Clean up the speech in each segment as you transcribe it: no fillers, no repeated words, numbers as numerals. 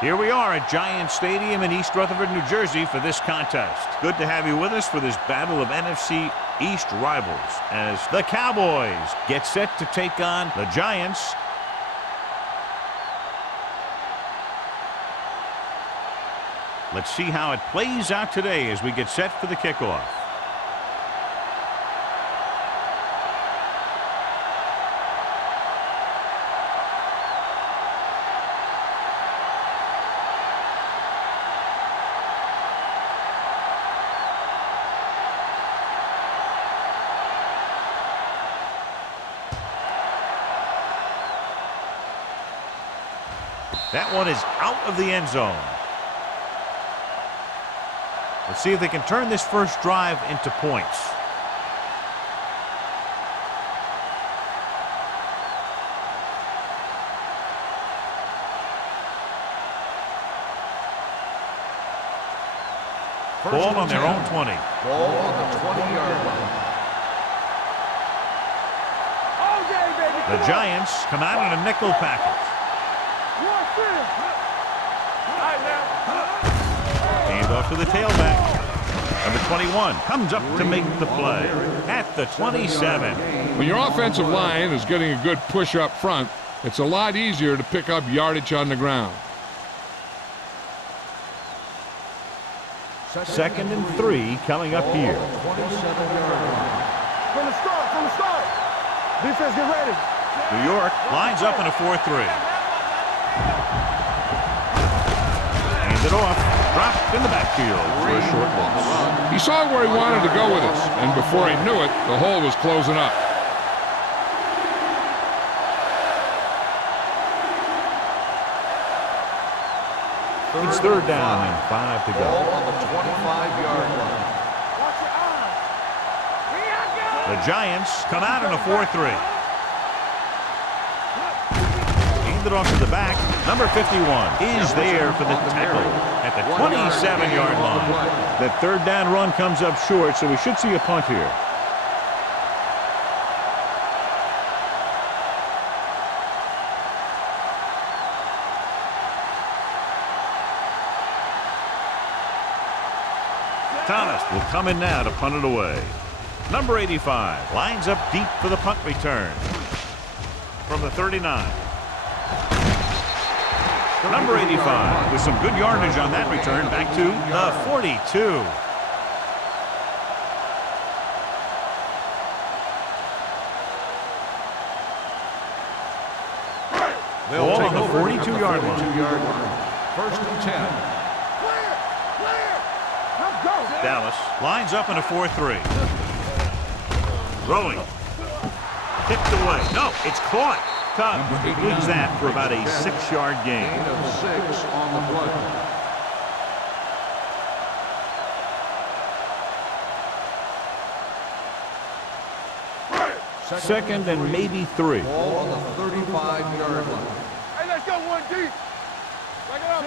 Here we are at Giant Stadium in East Rutherford, New Jersey for this contest. Good to have you with us for this battle of NFC East rivals as the Cowboys get set to take on the Giants. Let's see how it plays out today as we get set for the kickoff. That one is out of the end zone. Let's see if they can turn this first drive into points. Ball on their own 20. Ball on the 20-yard line. The Giants come out in a nickel package. Hand off to the tailback. Number 21 comes up to make the play at the 27. When your offensive line is getting a good push up front, it's a lot easier to pick up yardage on the ground. 2nd and 3 coming up here. From the start. Defense, get ready. New York lines up in a 4-3. Hands it off. Dropped in the backfield for a short loss. He saw where he wanted to go with it, and before he knew it, the hole was closing up. It's 3rd down and 5 to go. Ball on the 25-yard line. The Giants come out in a 4-3. Handed off to the back. Number 51 is there for the tackle at the 27-yard line. That 3rd down run comes up short, so we should see a punt here. Thomas will come in now to punt it away. Number 85 lines up deep for the punt return from the 39. Number 85 with some good yardage on that return back to the 42. Ball on the 42-yard line. 1st and 10. Dallas lines up in a 4-3. Throwing. Tipped away. No, it's caught. Cub concludes that for about a 6-yard gain. Gain of 6 on the play. 2nd and maybe 3. Ball on the 35-yard line. Hey, let's go one deep.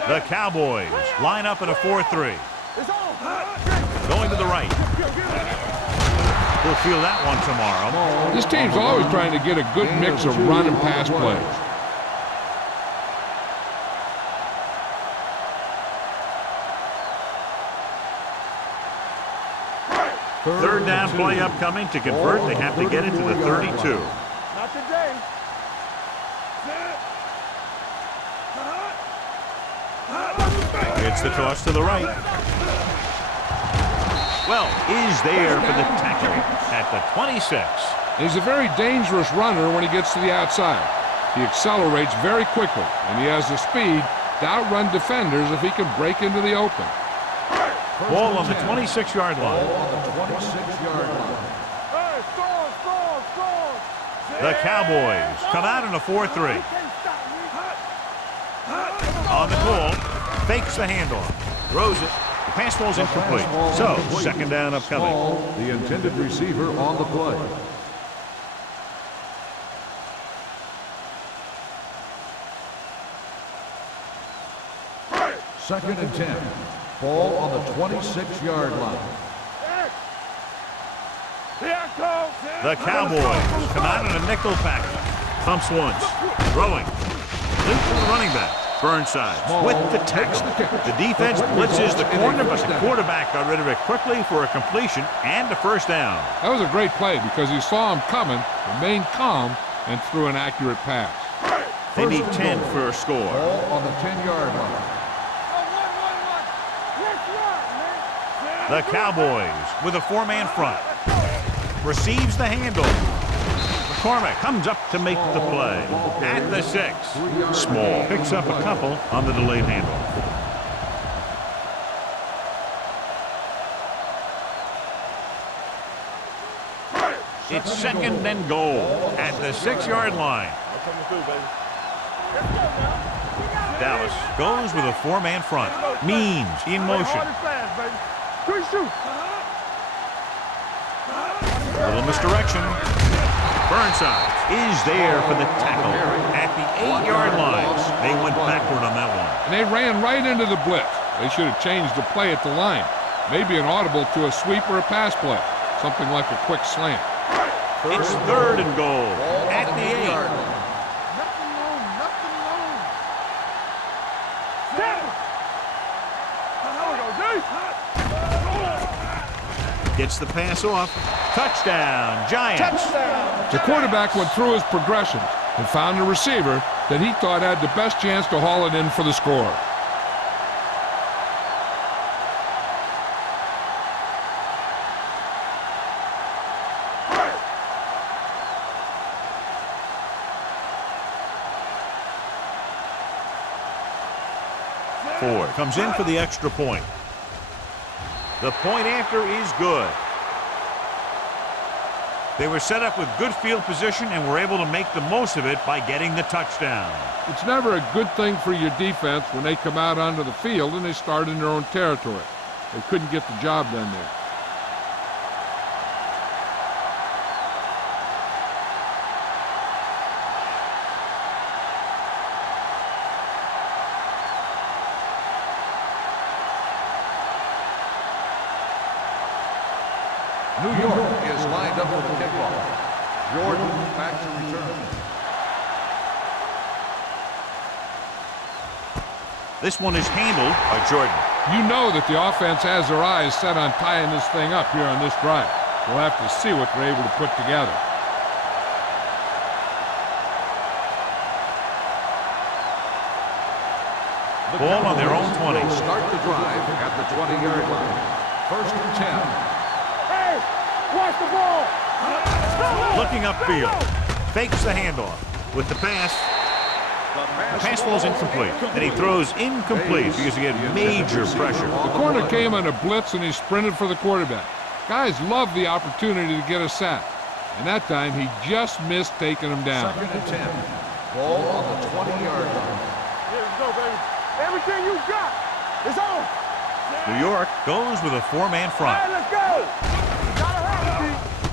The Cowboys line up in a 4-3. It's on. Going to the right. We'll feel that one tomorrow. This team's always trying to get a good mix of run and pass plays. 3rd down play upcoming. To convert, they have to get it to the 32. Not today. It's the toss to the right. Well, is there for the tackle at the 26. He's a very dangerous runner when he gets to the outside. He accelerates very quickly, and he has the speed to outrun defenders if he can break into the open. Ball on the 26-yard line. Ball on the 26-yard line. Hey, score. The Cowboys come out in a 4-3. On the call, fakes the handoff, throws it. The pass ball's incomplete. So, 2nd down upcoming. The intended receiver on the play. 2nd and 10. Ball on the 26-yard line. The Cowboys come out in a nickel package. Pumps once. Throwing. Complete to the running back. Burnside with the tackle. The defense blitzes the corner, but the quarterback got rid of it quickly for a completion and a first down. That was a great play because he saw him coming, remained calm, and threw an accurate pass. They need 10 for a score. Ball on the 10-yard line. The Cowboys with a four-man front. Receives the handoff. McCormick comes up to make the play. At the 6. Small picks up a couple on the delayed handoff. It's second and goal at the 6-yard line. Dallas goes with a four-man front. Means in motion. A little misdirection. Burnside is there for the tackle at the 8-yard line. They went backward on that one. And they ran right into the blitz. They should have changed the play at the line. Maybe an audible to a sweep or a pass play. Something like a quick slant. It's third and goal at the 8. Gets the pass off. Touchdown, Giants. The quarterback went through his progressions and found a receiver that he thought had the best chance to haul it in for the score. Ford comes in for the extra point. The point after is good. They were set up with good field position and were able to make the most of it by getting the touchdown. It's never a good thing for your defense when they come out onto the field and they start in their own territory. They couldn't get the job done there. New York is lined up for the kickoff. Jordan back to return. This one is handled by Jordan. You know that the offense has their eyes set on tying this thing up here on this drive. We'll have to see what they're able to put together. Ball on their own 20. Start the drive at the 20-yard line. First and 10. Watch the ball! Looking upfield. Fakes the handoff. With the pass. The pass falls incomplete. And he throws incomplete because he had major pressure. The corner came on a blitz and he sprinted for the quarterback. Guys love the opportunity to get a sack. And that time he just missed taking him down. Second and 10. Ball on the 20-yard line. Here we go, baby. Everything you got is on. New York goes with a four-man front. All right, let's go.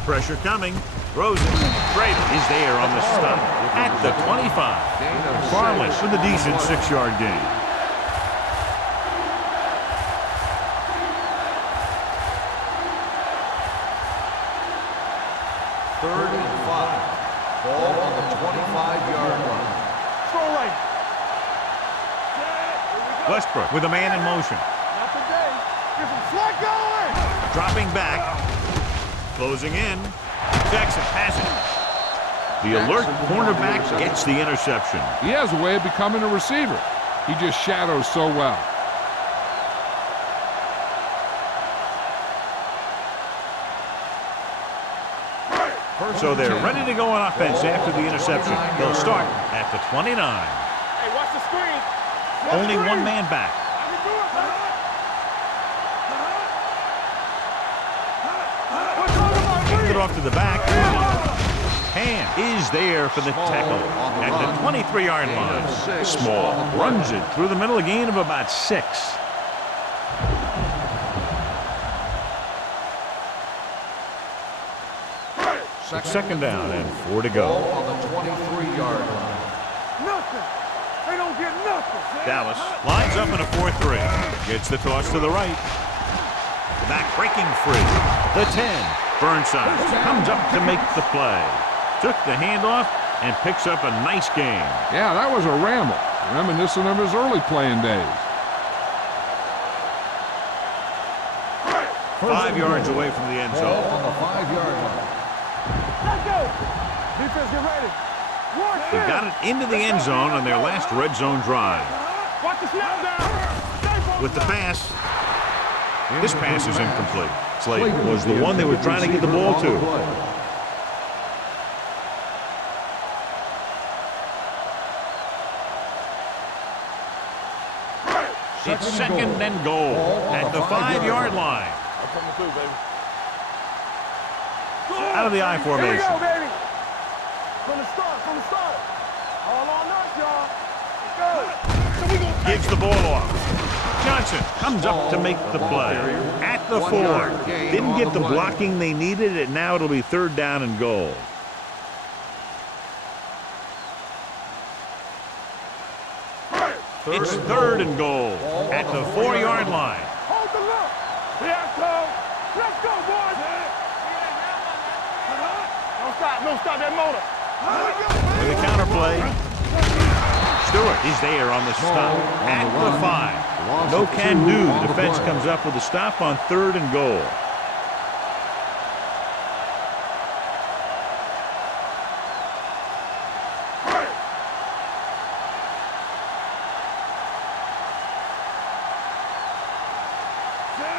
Pressure coming. Throws it. Brady is there on the stop at the 25. Farley with a decent 6-yard gain. Third and 5. Ball on the 25-yard line. Throw right. Westbrook with a man in motion. Not today. Get some slack going. Dropping back. Closing in. Jackson has it. The alert cornerback gets the interception. He has a way of becoming a receiver. He just shadows so well. So they're ready to go on offense after the interception. They'll start at the 29. Hey, watch the screen. Only one man back. It off to the back. Ham is there for the tackle at the 23-yard line. Small runs it through the middle, a gain of about 6. Second down and 4 to go. Ball on the 23-yard line. Nothing. They don't get nothing. Dallas lines up in a 4-3. Gets the toss to the right. Back breaking free. The 10. Burnside comes up to make the play. Took the handoff, and picks up a nice gain. Yeah, that was a ramble, reminiscent of his early playing days. 5 yards away from the end Ball zone. on the 5-yard line. Let's go. Defense, get ready. They got it into the end zone on their last red zone drive. Watch the snap down. With the pass, this pass is incomplete. Slayton was the one they were trying to get the ball to. It's second and goal at the 5-yard line. Out of the I Here we formation. go, baby. From the start. All on us, y'all. Let's go. Gives the ball off. Johnson comes up to make the play. At the 4. Didn't get the blocking they needed, and now it'll be 3rd down and goal. It's 3rd and goal at the 4-yard line. Hold the look. Let's go, boys. Don't stop that motor. With a counterplay, Stewart is there on the stop at the 5. No can do. The defense comes up with a stop on 3rd and goal.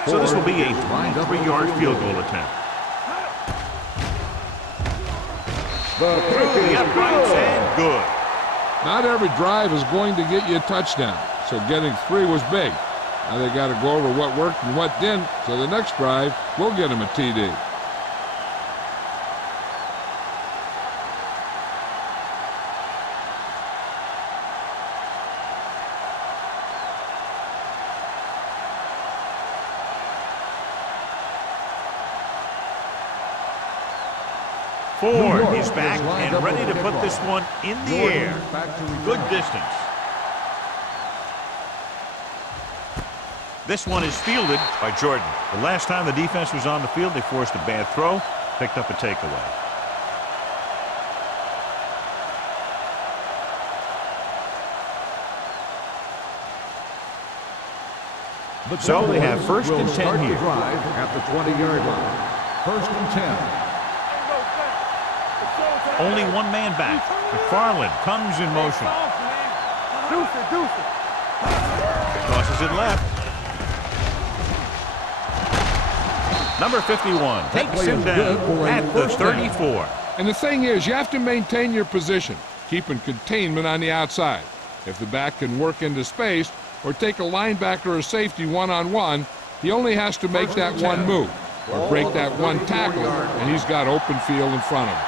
So this will be a 3-yard field goal attempt. The uprights and good. Not every drive is going to get you a touchdown, so getting 3 was big. Now they got to go over what worked and what didn't, so the next drive will get him a TD. Ford is back and ready to put this one in the air. Good distance. This one is fielded by Jordan. The last time the defense was on the field, they forced a bad throw, picked up a takeaway. So they have 1st and 10 here. At the 20-yard line. 1st and 10. Only one man back. McFarland comes in motion. Deuce it. Tosses it left. Number 51 takes him down at the 34. And the thing is, you have to maintain your position, keeping containment on the outside. If the back can work into space or take a linebacker or safety one-on-one, he only has to make that one move or break that one tackle, and he's got open field in front of him.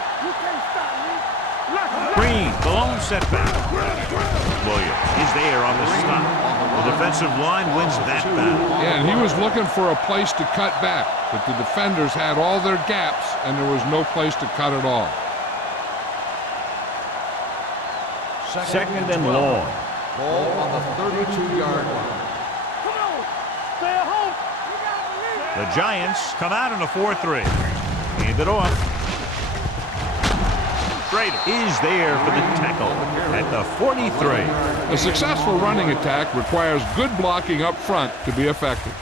Green, the lone setback. Williams is there on the stop. The defensive line wins that battle. Yeah, and he was looking for a place to cut back, but the defenders had all their gaps, and there was no place to cut at all. 2nd and long. Ball on the 32-yard line. Come on. Stay at home. The Giants come out in a 4-3. Hand it off. Schrader is there for the tackle at the 43. A successful running attack requires good blocking up front to be effective.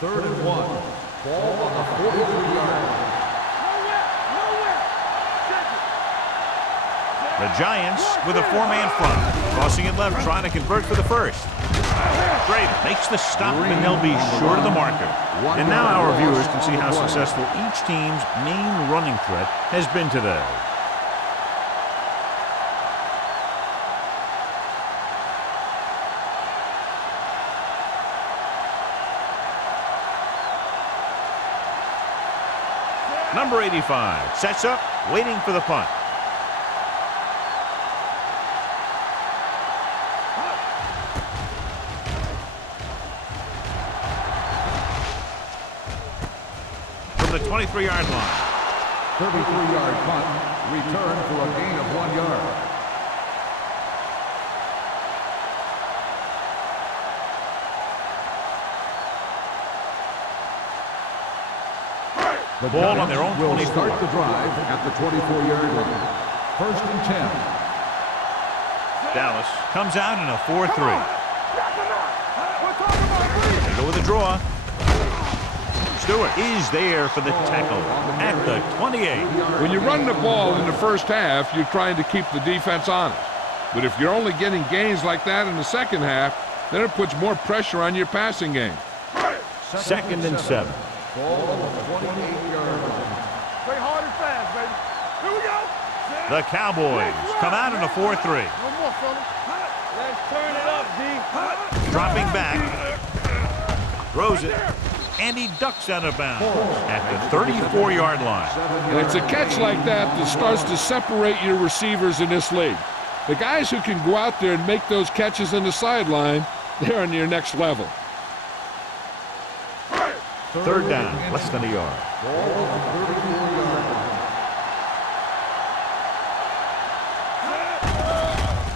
Third and 1. Ball on the 43-yard line. The Giants with a 4-man front. Crossing it left, trying to convert for the 1st. Schrader makes the stop, and they'll be short of the marker. And now our viewers can see how successful each team's main running threat has been today. Number 85 sets up, waiting for the punt. The 23-yard line. 33-yard punt. Return for a gain of 1 yard. The Ball on their own will 24. start the drive at the 24-yard line. First and 10. Dallas comes out in a 4-3. We're talking about three. They go with a draw. Stewart is there for the tackle at the 28. When you run the ball in the first half, you're trying to keep the defense honest. But if you're only getting gains like that in the second half, then it puts more pressure on your passing game. Second and 7. Ball on the 28-yard line. Play hard and fast, baby. Here we go. The Cowboys come out in a 4-3. No more, fellas. Let's turn it up, D. Dropping back. Throws it. And he ducks out of bounds at the 34-yard line. And it's a catch like that that starts to separate your receivers in this league. The guys who can go out there and make those catches on the sideline, they're on your next level. Third down, less than a yard. Ball on the 34-yard line.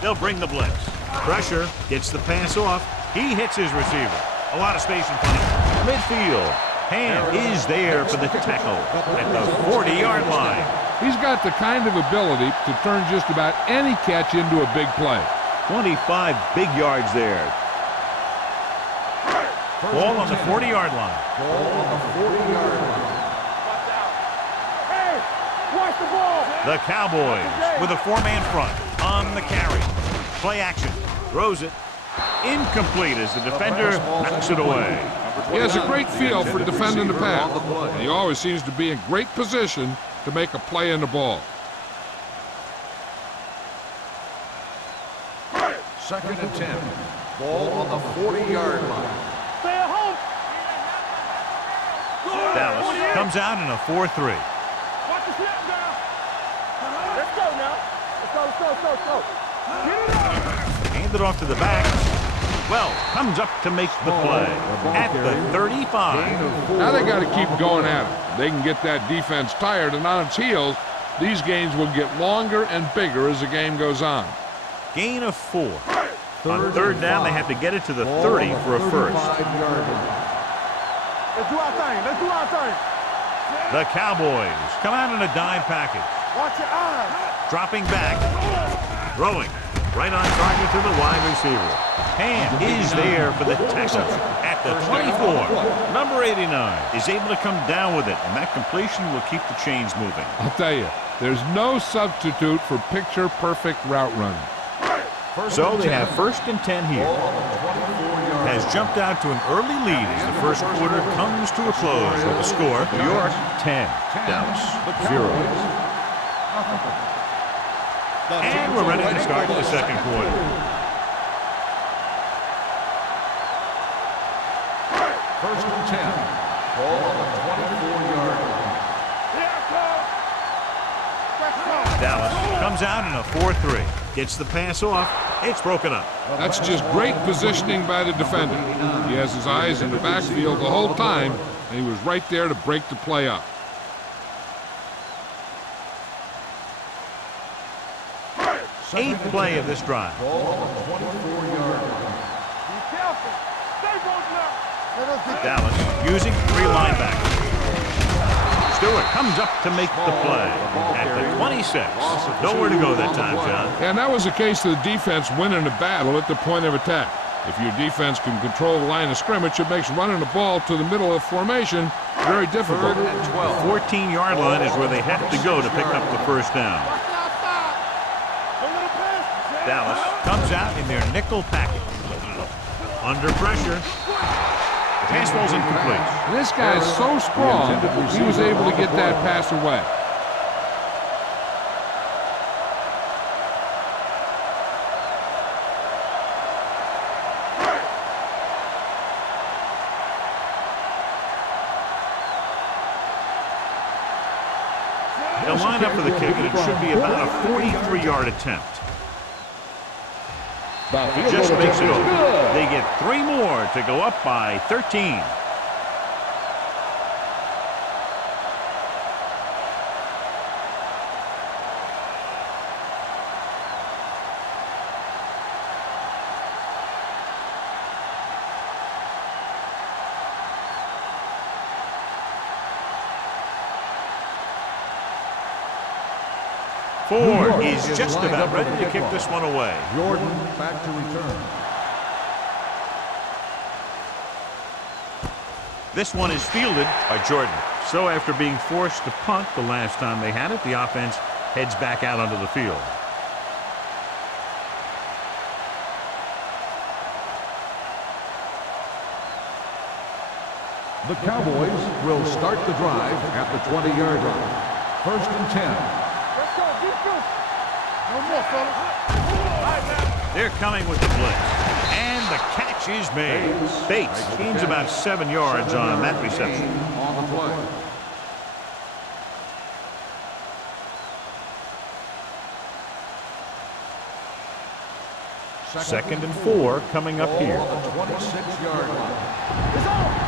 They'll bring the blitz. Pressure, gets the pass off. He hits his receiver. A lot of space in front of him. Midfield. Ham is there for the tackle at the 40-yard line. He's got the kind of ability to turn just about any catch into a big play. 25 big yards there. Ball on the 40-yard line. Ball on the 40-yard line. Hey, watch the ball. The Cowboys with a 4-man front on the carry. Play action. Throws it. Incomplete as the defender knocks it away. He has a great feel for defending the pass. And he always seems to be in great position to make a play in the ball. Second and 10. Ball on the 40-yard line. Stay at home. Dallas comes out in a 4-3. Watch the snap down. Let's go now. Let's go. Get it up. Hand it off to the back. Well, comes up to make the play at the 35. Now they got to keep going at it. They can get that defense tired and on its heels. These games will get longer and bigger as the game goes on. Gain of 4. On third down, they have to get it to the 30 for a first. Let's do our thing. The Cowboys come out in a dime package. Watch your eyes. Dropping back. Throwing. Right on target to the wide receiver. Ham is there for the tackle at the 24. Number 89 is able to come down with it, and that completion will keep the chains moving. I'll tell you, there's no substitute for picture-perfect route running. So they have first and 10 here. Has jumped out to an early lead as the first quarter comes to a close with the score. New York 10, Dallas 0. And we're ready to start the second quarter. First and 10. Ball on the 24-yard line. Dallas comes out in a 4-3. Gets the pass off. It's broken up. That's just great positioning by the defender. He has his eyes in the backfield the whole time, and he was right there to break the play up. Eighth play of this drive. Ball on the 24-yard line. Be careful. Stay close now. Dallas using 3 linebackers. Stewart comes up to make the play at the 26. Nowhere to go that time, John. And that was a case of the defense winning the battle at the point of attack. If your defense can control the line of scrimmage, it makes running the ball to the middle of formation very difficult. Third and 12. 14-yard line is where they have to go to pick up the first down. Dallas comes out in their nickel package. Under pressure. The pass ball's incomplete. And this guy is so strong, he was able to get that pass away. They'll line up for the kick, and it should be about a 43-yard attempt. Just makes it over. They get 3 more to go up by 13. Ford is just about ready to kick this one away. Jordan back to return. This one is fielded by Jordan. So after being forced to punt the last time they had it, the offense heads back out onto the field. The Cowboys will start the drive at the 20-yard line. 1st and 10. Let's go, defense. No more, fellas. They're coming with the blitz. And the catch is made. Bates gains about 7 yards on that reception. On the play. Second and 4 coming up here. On the 26-yard line. It's on.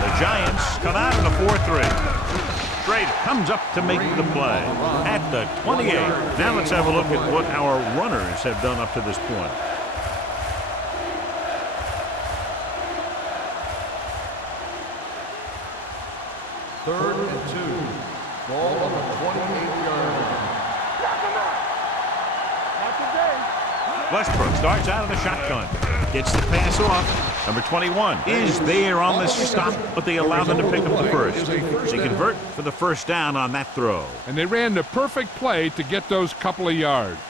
The Giants come out in a 4-3. Schrader comes up to make the play at the 28. Now let's have a look at what our runners have done up to this point. Third and 2. Ball on the 28-yard line. Knock him out. Not today. Westbrook starts out of the shotgun. Gets the pass off. Number 21 is there on the stop, but they allow them to pick up the first. They convert for the first down on that throw. And they ran the perfect play to get those couple of yards.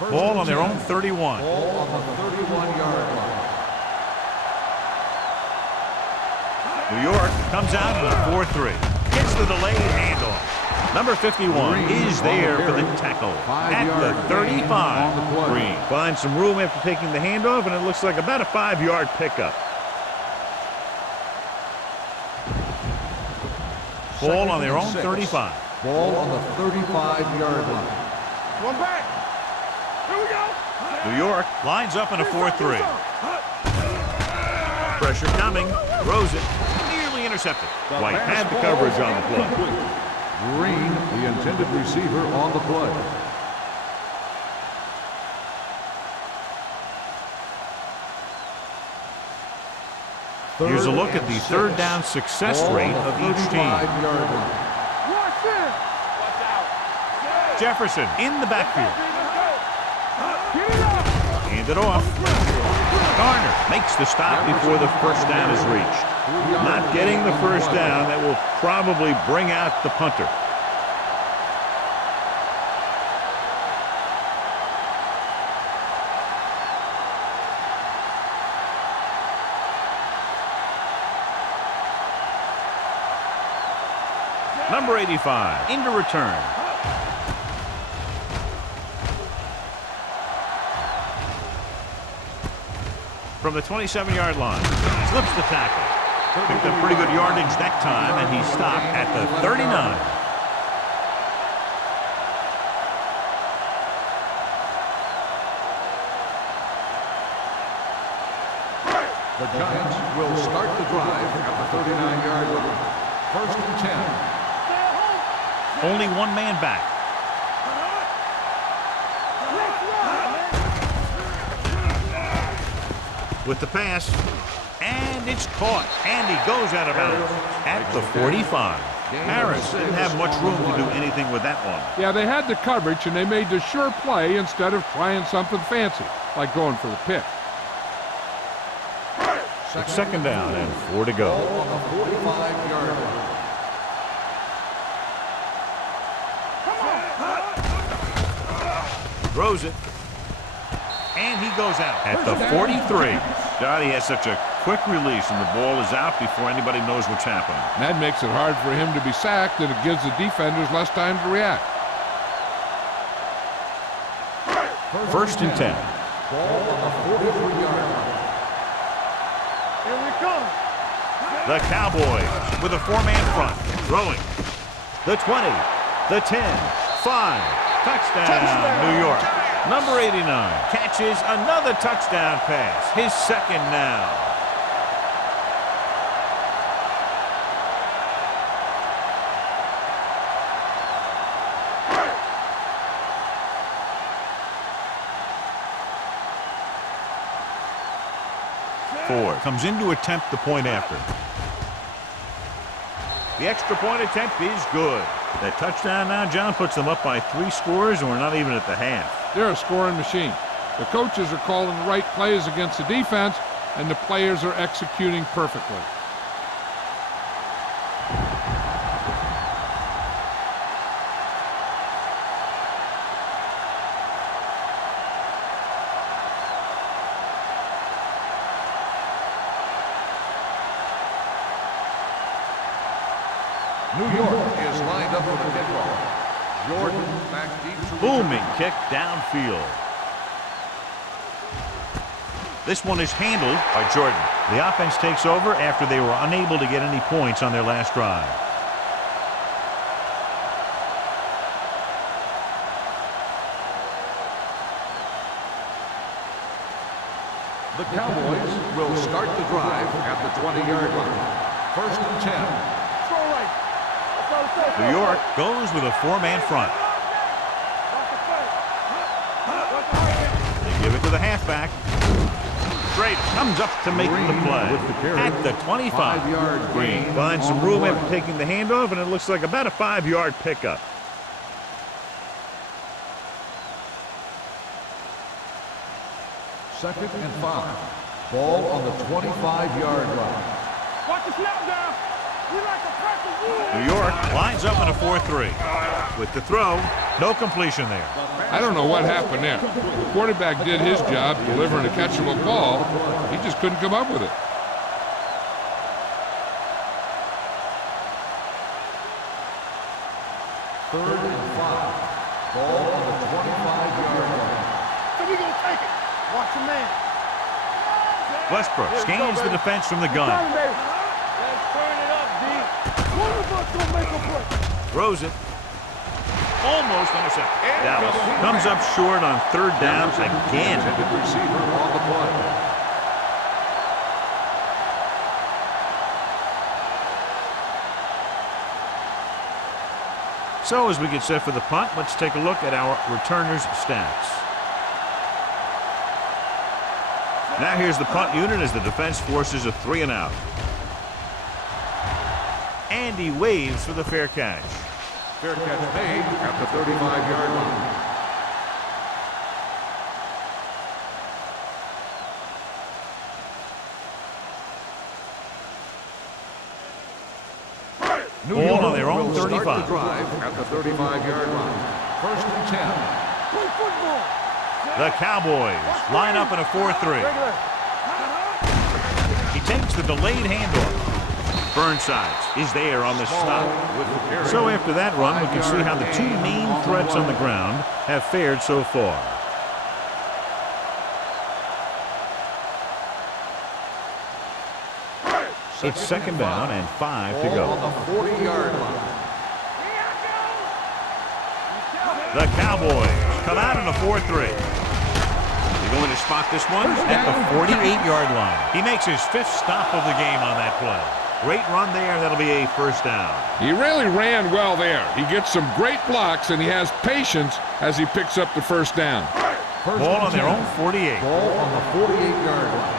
Ball on their own 31. Ball on the 31-yard line. New York comes out in a 4-3. Gets the delayed handoff. Number 51 is there for the tackle at the 35. Green finds some room after taking the handoff, and it looks like about a 5-yard pickup. Ball on their own 35. Ball on the 35-yard line. One back. Here we go. New York lines up in a 4-3. Pressure coming. Throws it. Nearly intercepted. White had the coverage on the play. Green, the intended receiver, on the play. Here's a look at the third down success rate of each team. Watch this. Jefferson in the backfield. Get it up. Hand it off. Garner makes the stop before the first down is reached. Not getting the first down, that will probably bring out the punter. Number 85 into return. From the 27-yard line, slips the tackle. Picked up pretty good yardage that time, and he stopped at the 39. The Giants will start the drive at the 39-yard line. 1st and 10. Only one man back. With the pass, and it's caught, and he goes out of bounds at the 45. Harris didn't have much room to do anything with that one. Yeah, they had the coverage, and they made the sure play instead of trying something fancy, like going for the pick. It's second down and 4 to go. On the 45-yard line. Throws it. And he goes out at the 43. God, he has such a quick release, and the ball is out before anybody knows what's happening. That makes it hard for him to be sacked, and it gives the defenders less time to react. 1st and 10. Ball on the 43-yard line. Here we come. The Cowboys with a 4-man front. Throwing. The 20. The 10. 5. Touchdown, New York. Number 89 catches another touchdown pass. His second now. Ford comes in to attempt the point after. The extra point attempt is good. That touchdown now, John, puts them up by 3 scores, and we're not even at the half. They're a scoring machine. The coaches are calling the right plays against the defense, and the players are executing perfectly. New York is lined up for the kickoff. Jordan back deep to Booming kick downfield. This one is handled by Jordan. The offense takes over after they were unable to get any points on their last drive. The Cowboys will start the drive at the 20-yard line. First and 10. New York goes with a 4-man front. They give it to the halfback. Straight comes up to make the play at the 25. Green finds some room after taking the handoff, and it looks like about a 5-yard pickup. Second and 5. Ball on the 25-yard line. Watch the snap down. We like to practice. New York lines up in a 4-3. With the throw, no completion there. I don't know what happened there. The quarterback did his job delivering a catchable ball. He just couldn't come up with it. Third and 5. Ball on the 25-yard line. So we gonna take it. Watch the man. Westbrook gains the defense from the gun. Let's turn it up, D. One of us gonna make a play. Throws it. Almost intercepted. Dallas comes up short on 3rd down again. Intended receiver on the play. So as we get set for the punt, let's take a look at our returners' stats. Now here's the punt unit as the defense forces a 3-and-out. And he waves for the fair catch. Fair catch made at the 35-yard line. New York on their own will start 35. the drive at the 35-yard line. First and 10. Play football. The Cowboys line up in a 4-3. He takes the delayed handoff. Burnsides is there on the stop. With the carry. So after that run, we can see how the 2 main threats on the ground have fared so far. It's 2nd down and 5 to Ball go. on the 40-yard line. The Cowboys come out in a 4-3. They're going to spot this one at the 48-yard line. He makes his 5th stop of the game on that play. Great run there. That'll be a 1st down. He really ran well there. He gets some great blocks, and he has patience as he picks up the 1st down. First Ball and on their 10. own 48. Ball on the 48-yard line.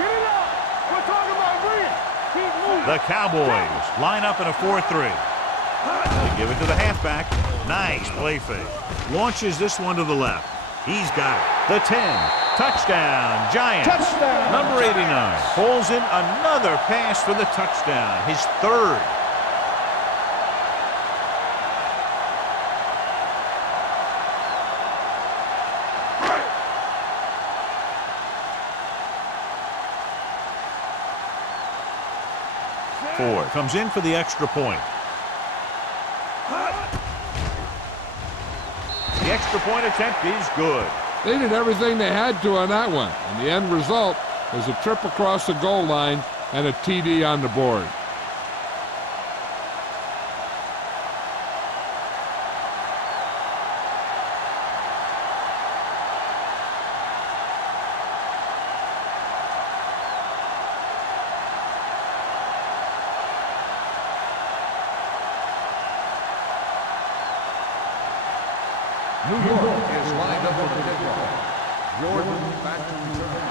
Get it up. We're talking about Brent. Keep moving. The Cowboys line up in a 4-3. They give it to the halfback. Nice play fake. Launches this one to the left. He's got it. The 10. Touchdown, Giants. Touchdown. Number 89 pulls in another pass for the touchdown, his 3rd. Ford comes in for the extra point. The extra point attempt is good. They did everything they had to on that one, and the end result was a trip across the goal line and a TD on the board. New York is lined up for the kickoff. Jordan back to return.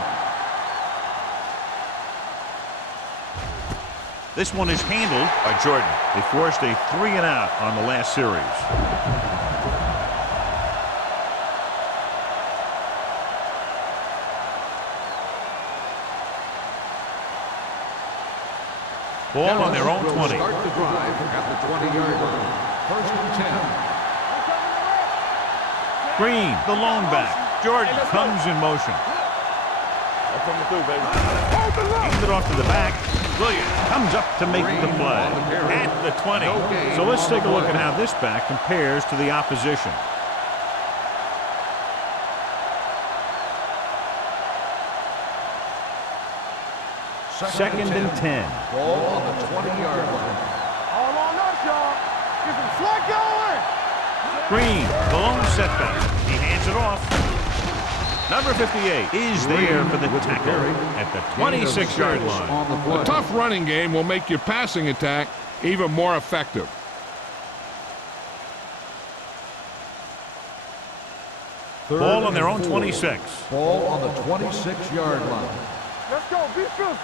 This one is handled by Jordan. They forced a 3-and-out on the last series. Ball on their own 20. Start the drive at the 20-yard line. First and 10. Green, the lone back. Jordan comes in motion. I'm coming through, baby. Hands it off to the back. Williams comes up to make the play at the 20. So let's take a look at how this back compares to the opposition. Second and 10. Ball on the 20-yard line. All on us, y'all. Get some slack going. Green, the lone setback. He hands it off. Number 58 is there for the tackle at the 26-yard line. A tough running game will make your passing attack even more effective. Ball on their own 26. Ball on the 26-yard line. Let's go. Be physical.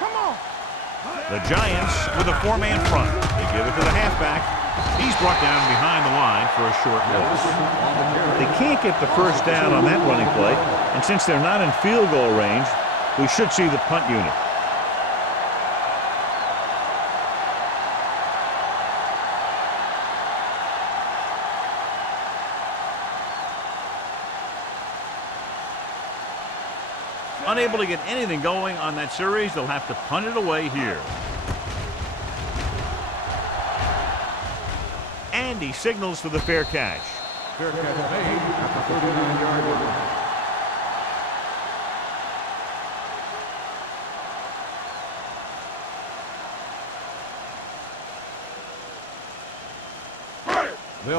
Come on. The Giants with a 4-man front. They give it to the halfback. He's brought down behind the line for a short loss. They can't get the first down on that running play, and since they're not in field goal range, we should see the punt unit. Unable to get anything going on that series, they'll have to punt it away here. And he signals for the fair catch. Fair catch made at the 39-yard line.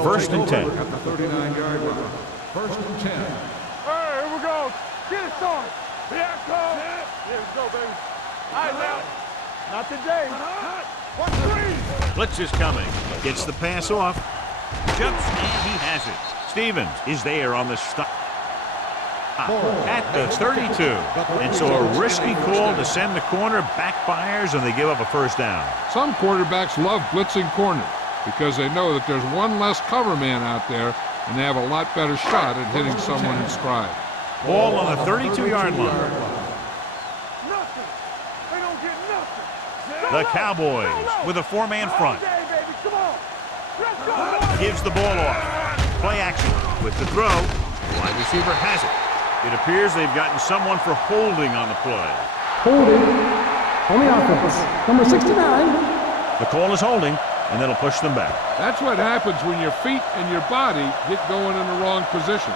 First and 10. At the 39-yard line. First and 10. Hey, here we go. Get it started. Here I come. Here we go, baby. All right, now. Not today. 1-3. Blitz is coming. Gets the pass off. Jumps, and he has it. Stevens is there on the stop. At the 32. And so a risky call to send the corner backfires, and they give up a first down. Some quarterbacks love blitzing corners because they know that there's one less cover man out there, and they have a lot better shot at hitting someone in stride. Ball on the 32-yard line. Nothing. They don't get nothing. The Cowboys with a 4-man front. Hey, baby, come on. Let's go. Gives the ball off. Play action with the throw. The wide receiver has it. It appears they've gotten someone for holding on the play. Holding on the offense. Number 69. The call is holding, and that'll push them back. That's what happens when your feet and your body get going in the wrong position.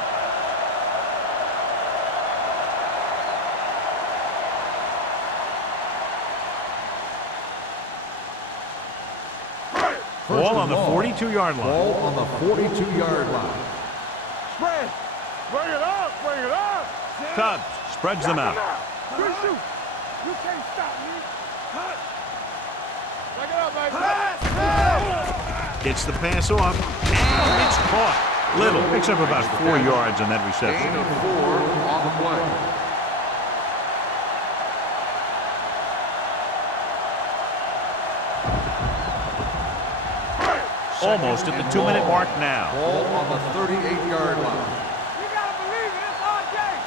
Ball on the 42-yard line. Ball on the 42-yard line. Spread. Bring it up. Bring it up. Tubbs spreads them out. Good shoot. You can't stop me. Back it up, baby. Gets the pass off, and it's caught. Little picks up about 4 yards on that reception. Gain of 4 on the play. Almost at the 2-minute mark now. Ball on the 38-yard line. You gotta believe it. It's our game.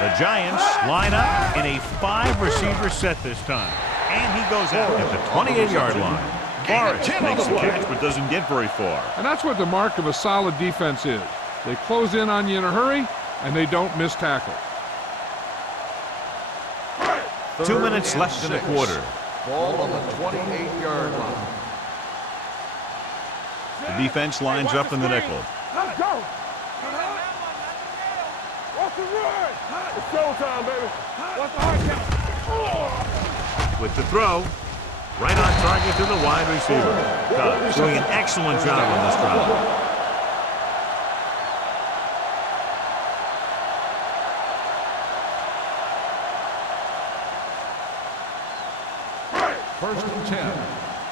The Giants line up in a 5-receiver set this time. And he goes out at the 28-yard line. Forrest makes the catch but doesn't get very far. And that's what the mark of a solid defense is. They close in on you in a hurry, and they don't miss tackle. 2 minutes left in the quarter. Ball on the 28-yard line. The defense lines up in the nickel. Let's go. What's the run? It's showtime, baby. What's the hard count? With the throw, right on target to the wide receiver. Tubbs doing an excellent job on this drive. First and 10.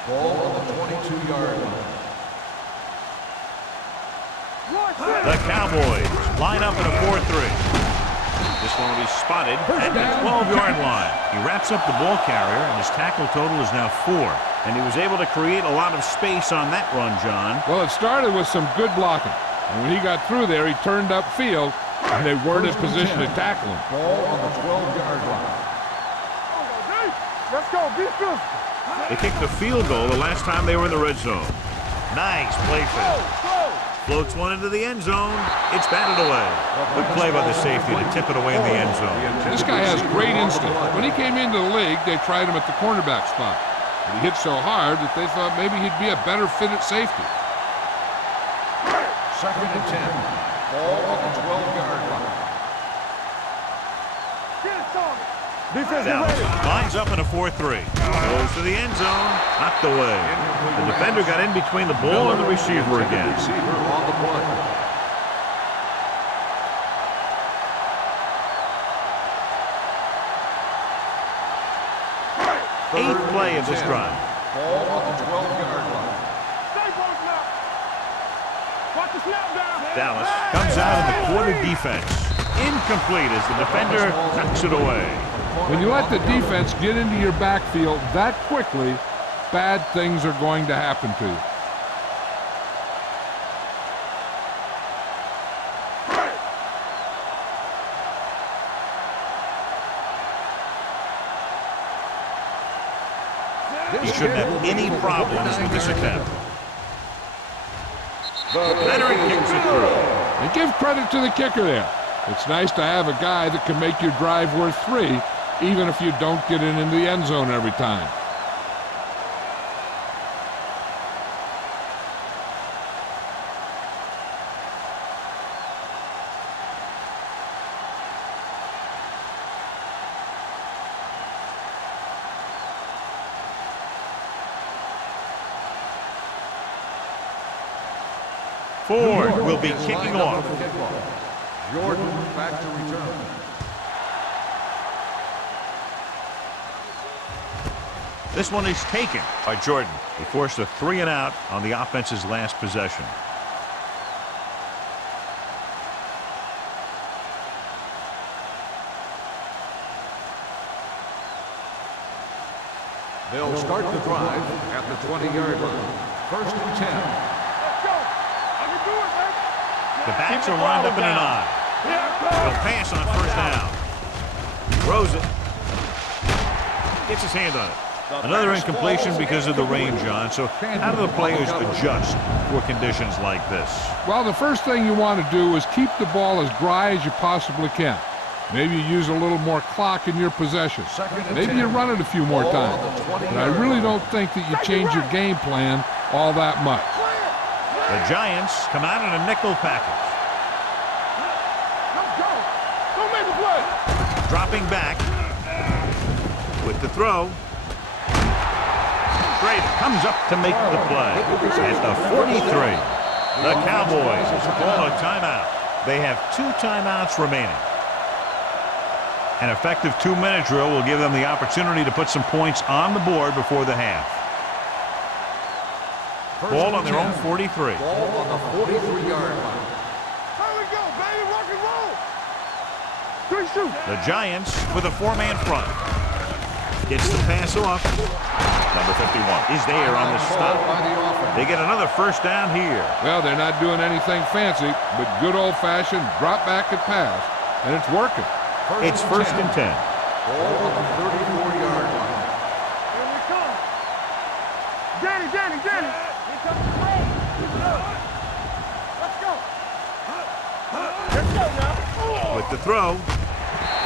Ball on the 22-yard line. The Cowboys line up in a 4-3. This one will be spotted at the 12-yard line. He wraps up the ball carrier, and his tackle total is now 4. And he was able to create a lot of space on that run, John. Well, it started with some good blocking. And when he got through there, he turned upfield, and they weren't in position to tackle him. Ball on the 12-yard line. Let's go. Be physical. They kicked the field goal the last time they were in the red zone. Nice play fake. Floats one into the end zone. It's batted away. Good play by the safety to tip it away in the end zone. This guy has great instinct. When he came into the league, they tried him at the cornerback spot. But he hit so hard that they thought maybe he'd be a better fit at safety. 2nd and 10. Ball on the 12-yard line. Dallas lines up in a 4-3. Goes to the end zone. Knocked away. The defender got in between the ball and the receiver again. Receiver on the play. Eighth play of this drive. Ball on the 12-yard line. Dallas comes out in the quarter defense. Incomplete as the defender knocks it away. When you let the defense get into your backfield that quickly, bad things are going to happen to you. He shouldn't have any problems with this attempt. The veteran kicks it through. And give credit to the kicker there. It's nice to have a guy that can make your drive worth 3, even if you don't get it in the end zone every time. Ford will be kicking off. Jordan back to return. This one is taken by Jordan. He forced a 3-and-out on the offense's last possession. They'll start the drive at the 20-yard line. 1st and 10. The backs are lined up in an eye. He'll pass on 1st down. Throws it. Gets his hand on it. Another incompletion because of the rain, John. So how do the players adjust for conditions like this? Well, the first thing you want to do is keep the ball as dry as you possibly can. Maybe you use a little more clock in your possession. Maybe you run it a few more times. But I really don't think that you change your game plan all that much. The Giants come out in a nickel package. Let's go. Don't make a play. Dropping back with the throw. Schrader comes up to make the play. At the 43, the Cowboys call a timeout. They have 2 timeouts remaining. An effective 2-minute drill will give them the opportunity to put some points on the board before the half. Ball on their own 43. Ball on the 43-yard line. Here we go, baby. Rock and roll. 3 shoot. The Giants with a 4-man front. Gets the pass off. Number 51 is there on the stop. They get another 1st down here. Well, they're not doing anything fancy, but good old-fashioned drop back and pass, and it's working. It's 1st and 10. Ball on the 34-yard line. Here we come. Danny. Here comes the play. Keep it up. Let's go. Let's go now. With the throw.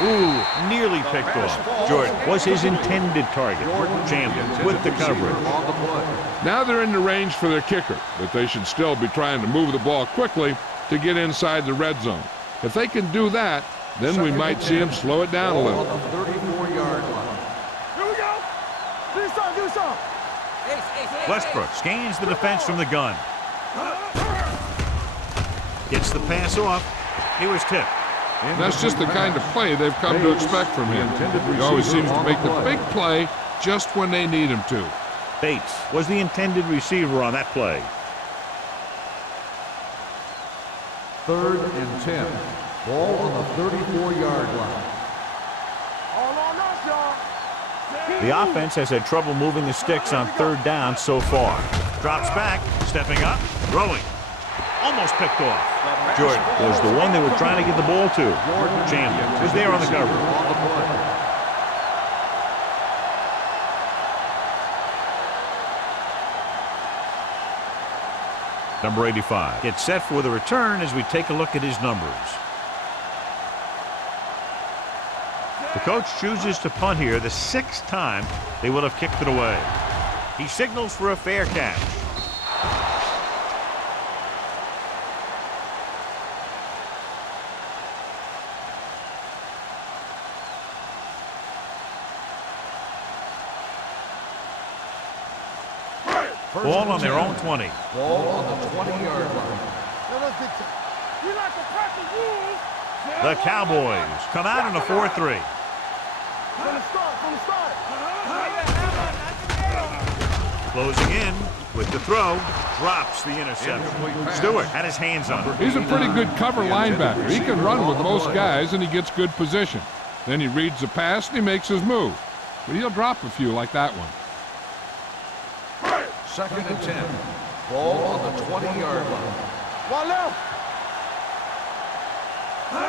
Ooh, nearly picked off. Jordan was his intended target. Jammed with the coverage. Now they're in the range for their kicker, but they should still be trying to move the ball quickly to get inside the red zone. If they can do that, then we might see them slow it down a little. 34-yard line. Here we go. Do some. Westbrook scans the defense from the gun. Gets the pass off. He was tipped. That's just the kind of play they've come to expect from him. He always seems to make the big play just when they need him to. Bates was the intended receiver on that play. 3rd and 10. Ball on the 34-yard line. All on us, y'all. The offense has had trouble moving the sticks on third down so far. Drops back, stepping up, throwing. Almost picked off. Jordan was the one they were trying to get the ball to. Chandler was there on the cover. On the play. Number 85 gets set for the return as we take a look at his numbers. The coach chooses to punt here the 6th time they will have kicked it away. He signals for a fair catch. Ball on their own 20. Ball on the 20-yard line. You like to practice rules. The Cowboys come out in a 4-3. From the start, Closing in with the throw, drops the interception. Stewart had his hands on it. He's a pretty good cover linebacker. He can run with most guys, and he gets good position. Then he reads the pass, and he makes his move. But he'll drop a few like that one. 2nd and 10. Ball on the 20-yard line. One left.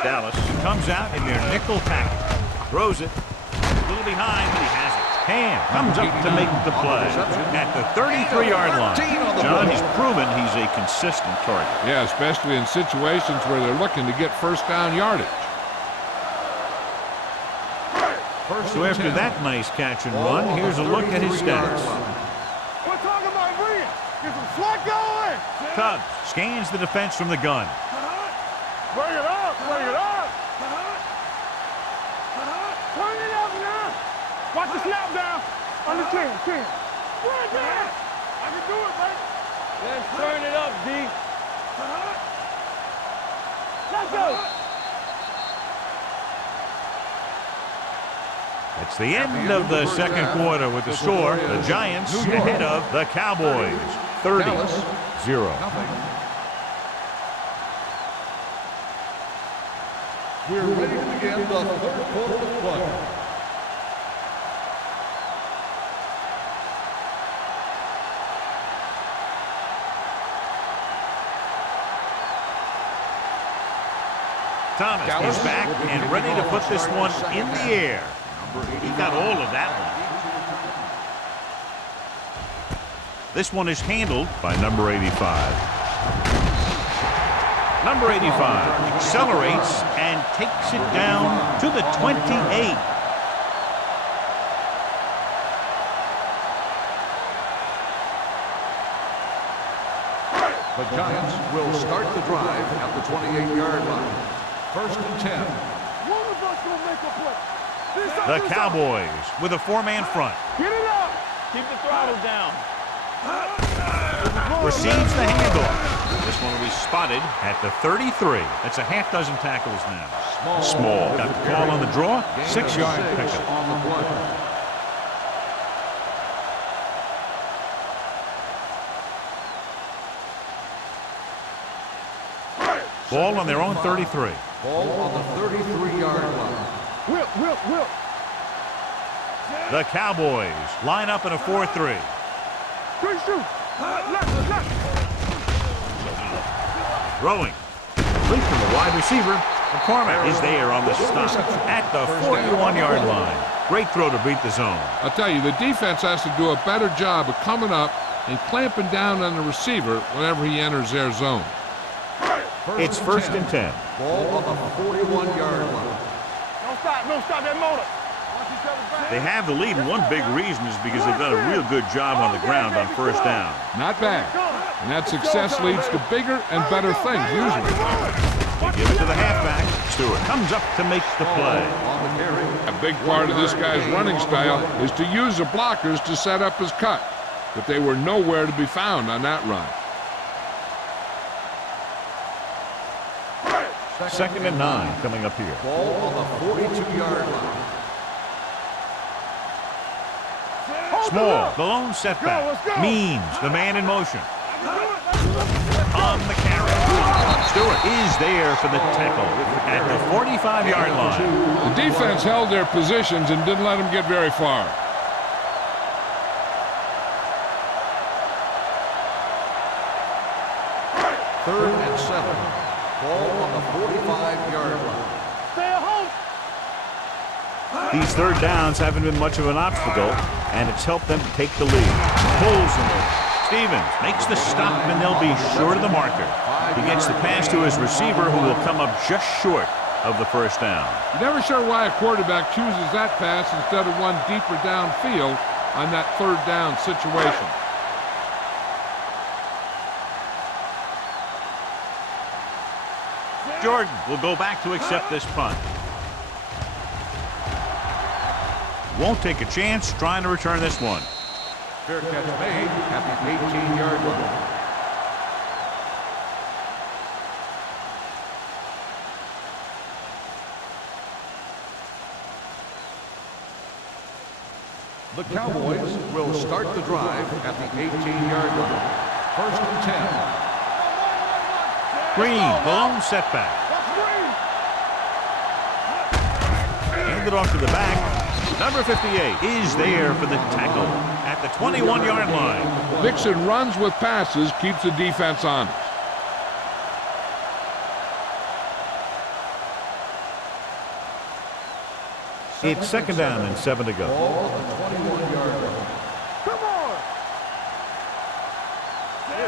Dallas comes out in their nickel package. Throws it. A little behind, but he has it. Ham comes up to make the play at the 33-yard line. John, he's proven he's a consistent target. Yeah, especially in situations where they're looking to get first down yardage. So after that nice catch and run, here's a look at his stats. We're talking about Rhea. Get some sweat going. Tubbs scans the defense from the gun. Bring it up. Bring it up. Turn it up now. Watch the snap down. Under 10. Right there. I can do it, baby. Let's turn it up, D. Let's go. It's the end of the second quarter with the score. The Giants ahead of the Cowboys. 30-0. We're ready to begin the 3rd quarter of play. Thomas is back and ready to put this one in the air. He got all of that one. This one is handled by number 85. Number 85 accelerates and takes it down to the 28. The Giants will start the drive at the 28-yard line. 1st and 10. One of us will make a play. The Cowboys with a 4-man front. Get it up. Keep the throttle down. Receives the handoff. This one will be spotted at the 33. That's a half dozen tackles now. Small. Got the call on the draw. 6-yard pickup. On the play. Ball on their own 33. Ball on the 33-yard line. Whip. The Cowboys line up in a 4-3. Good shoot. Left. Throwing. Complete from the wide receiver. McCormick is there on the stop at the 41-yard line. Great throw to beat the zone. I'll tell you, the defense has to do a better job of coming up and clamping down on the receiver whenever he enters their zone. It's 1st and 10. Ball on the 41-yard line. Don't stop that motor. They have the lead, and one big reason is because they've done a real good job on the ground on 1st down. Not bad. And that success leads to bigger and better things, usually. They give it to the halfback. Stewart comes up to make the play. A big part of this guy's running style is to use the blockers to set up his cut. But they were nowhere to be found on that run. 2nd and 9 coming up here. Ball on the 42-yard line. Small, the lone setback. Means the man in motion. On the carry. Stewart is there for the tackle at the 45-yard line. The defense held their positions and didn't let them get very far. Third and 7. Ball on the 45-yard line. Stay at home. These third downs haven't been much of an obstacle, and it's helped them to take the lead. Pulls them. Stevens makes the stop, and they'll be short of the marker. He gets the pass to his receiver, who will come up just short of the first down. You're never sure why a quarterback chooses that pass instead of one deeper downfield on that third down situation. Jordan will go back to accept this punt. Won't take a chance trying to return this one. Fair catch made at the 18-yard line. The Cowboys will start the drive at the 18-yard line. First and 10. Green, blown setback. Handed off to the back. Number 58 is there for the tackle at the 21-yard line. Mixon runs with passes, keeps the defense honest. It's second down and 7 to go. Ball on the 21-yard line. Come on.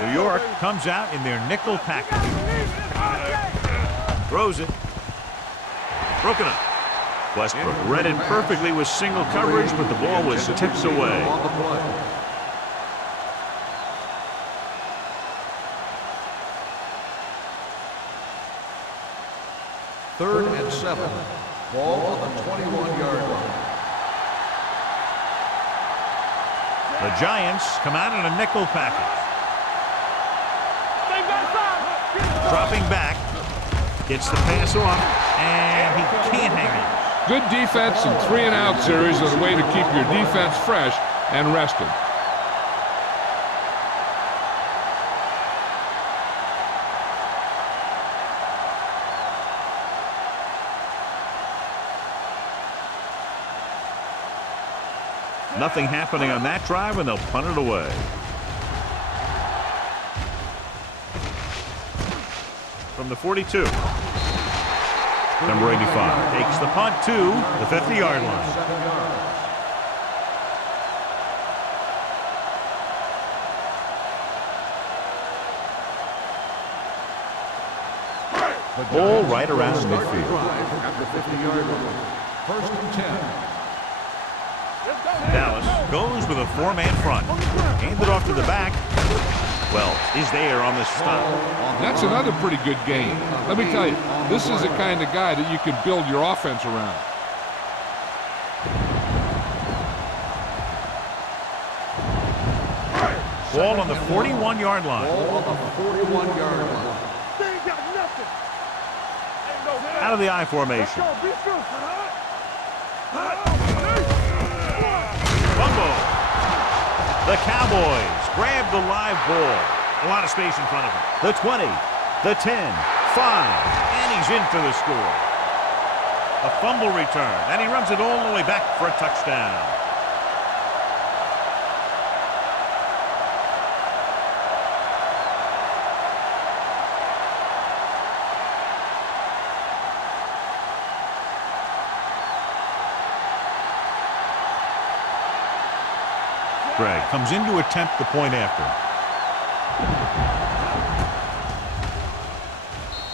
New York comes out in their nickel package. Throws it. Broken up. Westbrook read it perfectly with single coverage, but the ball was tipped away. On the play. Third and 7. Ball on the 21-yard line. The Giants come out in a nickel package. Dropping back. Gets the pass off, and he can't hang on. Good defense and 3-and-out series are the way to keep your defense fresh and rested. Nothing happening on that drive, and they'll punt it away. From the 42. Number 85 takes the punt to the 50-yard line. Ball right around midfield. At the 50-yard line. First and 10. Dallas goes with a 4-man front. Handed off to the back. Wells is there on the stop. That's another pretty good game. Let me tell you, this is the kind of guy that you can build your offense around. Ball on the 41-yard line. Ball on the 41-yard line. They ain't got nothing. Out of the I formation. Go, be truthful, huh? Fumble. The Cowboys grab the live ball. A lot of space in front of him. The 20, the 10, 5, and he's in for the score. A fumble return, and he runs it all the way back for a touchdown. Greg comes in to attempt the point after.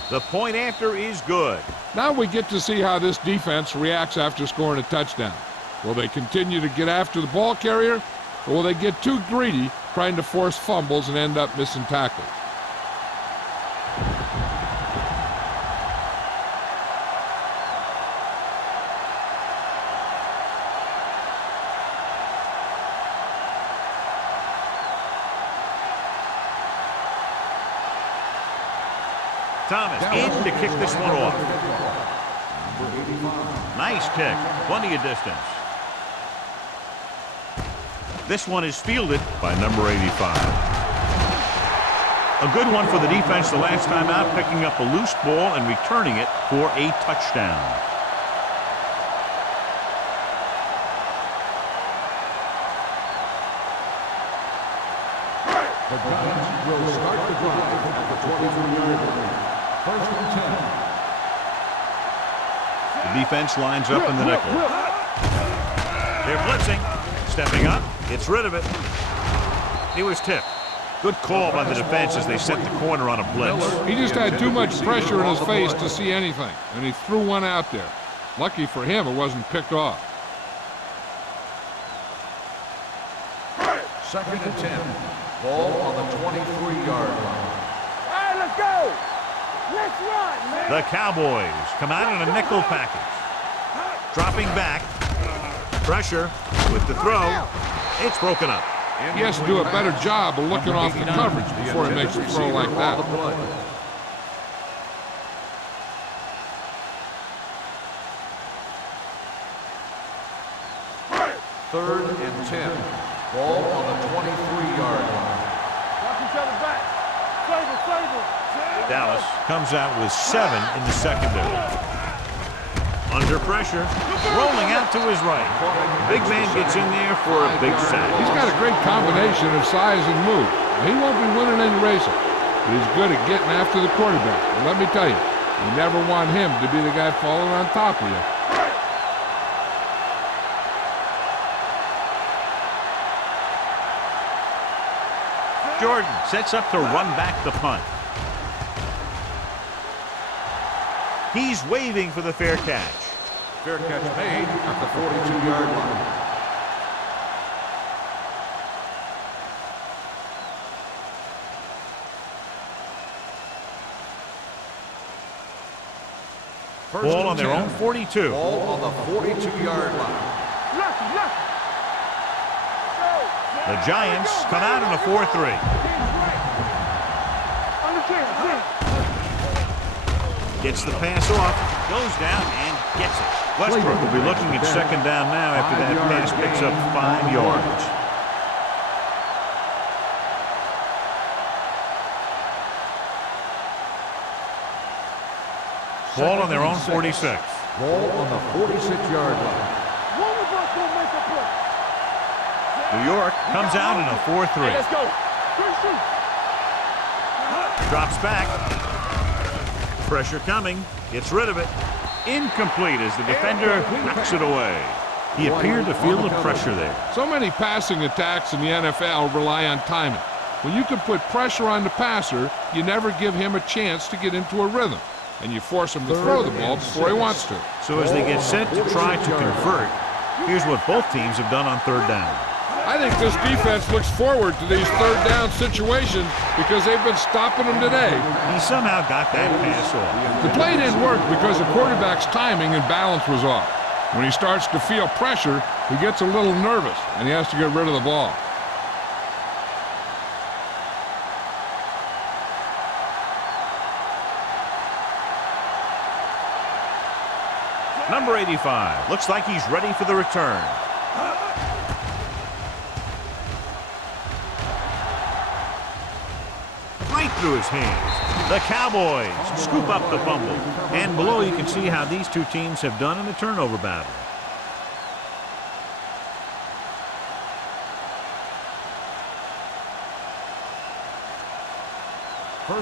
The point after is good. Now we get to see how this defense reacts after scoring a touchdown. Will they continue to get after the ball carrier, or will they get too greedy trying to force fumbles and end up missing tackles? Thomas in to kick this one off. Nice kick. Plenty of distance. This one is fielded by number 85. A good one for the defense the last time out, picking up a loose ball and returning it for a touchdown. The Giants will start the drive at the 23-yard line. First and 10. The defense lines up in the nickel. They're blitzing. Stepping up. Gets rid of it. He was tipped. Good call by the defense as they set the corner on a blitz. He just had too much pressure in his face to see anything, and he threw one out there. Lucky for him, it wasn't picked off. Second and 10. Ball on the 23-yard line. All right, let's go. Let's run, man. The Cowboys come out in a nickel package. Dropping back. Pressure with the throw. It's broken up. He has to do a better job of looking off the coverage before he makes a throw like that. Third and 10. Ball on the 23-yard line. Watch each other back. Save it. Dallas comes out with 7 in the secondary. Under pressure, rolling out to his right. Big man gets in there for a big sack. He's got a great combination of size and move. He won't be winning any races, but he's good at getting after the quarterback. And let me tell you, you never want him to be the guy falling on top of you. Jordan sets up to run back the punt. He's waving for the fair catch. Fair catch made at the 42-yard line. Ball on their own 42. Ball on the 42-yard line. The Giants come out in a 4-3. Gets the pass off, goes down, and gets it. Westbrook will be looking at second down now after that pass picks up 5 yards. Ball on their own 46. Ball on the 46-yard line. New York comes out in a 4-3. Let's go. Drops back. Pressure coming. Gets rid of it. Incomplete as the defender knocks it away. He appeared to feel the pressure there. So many passing attacks in the NFL rely on timing. When you can put pressure on the passer, you never give him a chance to get into a rhythm, and you force him to throw the ball before he wants to. So as they get set to try to convert, here's what both teams have done on third down. I think this defense looks forward to these third down situations because they've been stopping them today. He somehow got that pass off. The play didn't work because the quarterback's timing and balance was off. When he starts to feel pressure, he gets a little nervous, and he has to get rid of the ball. Number 85. Looks like he's ready for the return. Right through his hands. The Cowboys scoop up the fumble. And below you can see how these two teams have done in the turnover battle.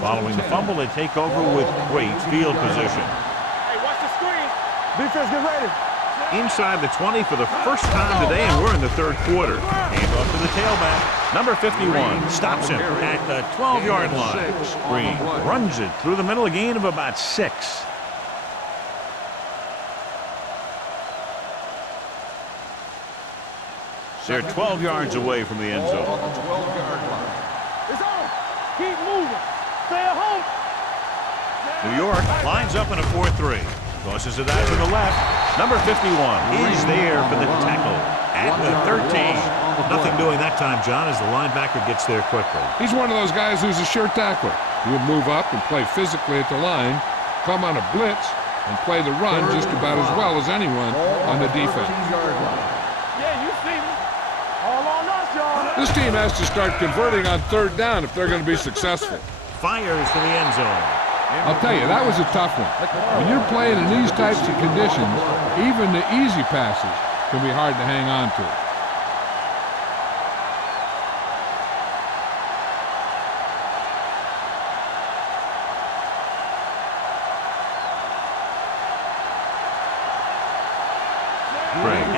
Following the fumble, they take over with great field position. Hey, watch the screen. Defense, get ready. Inside the 20 for the first time today, and we're in the third quarter. Hand off to the tailback. Number 51 stops him at the 12-yard line. Green runs it through the middle, a gain of about 6. They're 12 yards away from the end zone. On the 12-yard line. It's on. Keep moving. Stay at home. New York lines up in a 4-3. Tosses it out to the left. Number 51 is there for the tackle at the 13. Nothing doing that time, John, as the linebacker gets there quickly. He's one of those guys who's a sure tackler. He'll move up and play physically at the line, come on a blitz, and play the run just about as well as anyone on the defense. Yeah, you see me. All on us, y'all. This team has to start converting on third down if they're going to be successful. fires to the end zone. I'll tell you, that was a tough one. When you're playing in these types of conditions, even the easy passes can be hard to hang on to.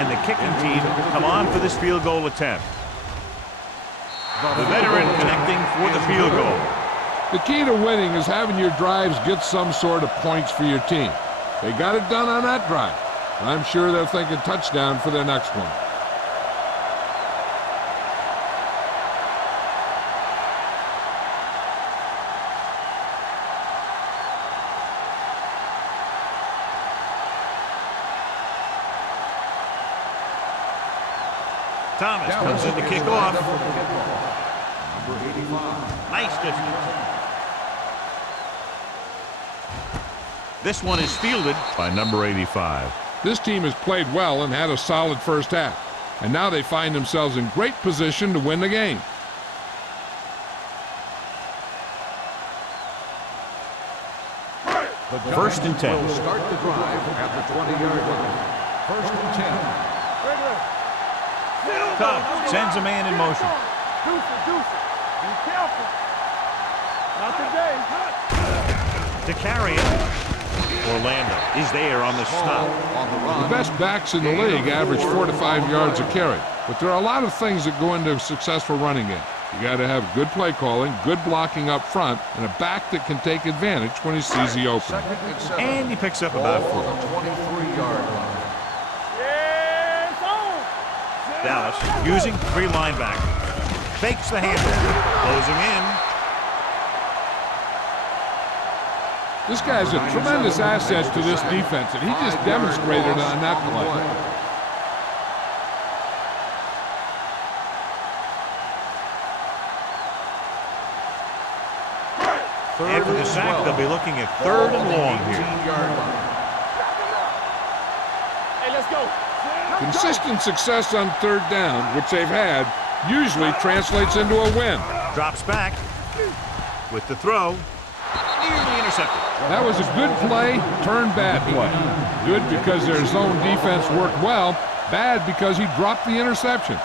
And the kicking team come on for this field goal attempt. The veteran connecting for the field goal. The key to winning is having your drives get some sort of points for your team. They got it done on that drive. I'm sure they're thinking touchdown for their next one. Thomas comes in to kick off. Number 85. Nice distance. This one is fielded by number 85. This team has played well and had a solid first half. And now they find themselves in great position to win the game. First and 10. Will start the drive at the 20-yard line. First and 10. Tubb sends a man in motion. Deuce it. Be careful. Not today. To carry it, Orlando is there on the stop. The best backs in the league average 4 to 5 yards a carry. But there are a lot of things that go into a successful running game. You got to have good play calling, good blocking up front, and a back that can take advantage when he sees the opening. And he picks up about 4. On the 23-yard line. Dallas using 3 linebackers. Fakes the handoff. Closing in. This guy's a tremendous asset to this defense, and he just demonstrated it on that play. After the sack, they'll be looking at 3rd and long here. Hey, let's go. Consistent success on 3rd down, which they've had, usually translates into a win. Drops back with the throw. Nearly intercepted. That was a good play, turned bad play. Good because their zone defense worked well, bad because he dropped the interception.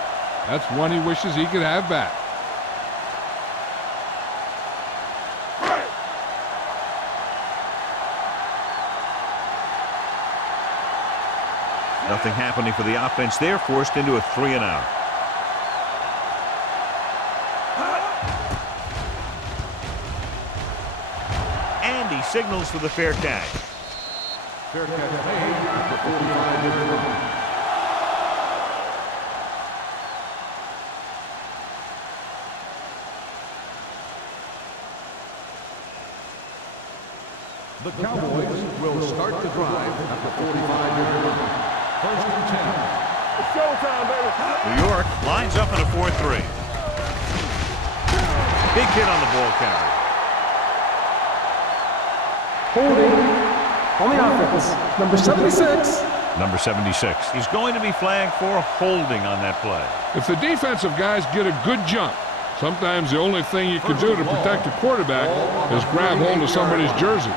That's one he wishes he could have back. Nothing happening for the offense there, forced into a 3 and out. And he signals for the fair catch. Fair catch made at the 45-yard line. The Cowboys will start the drive at the 45-yard line. First and 10. It's showtime, baby. New York lines up in a 4-3. Big hit on the ball carrier. Holding on the offense. Number 76. Number 76. He's going to be flagged for holding on that play. If the defensive guys get a good jump, sometimes the only thing you can do to protect a quarterback is grab hold of somebody's jersey.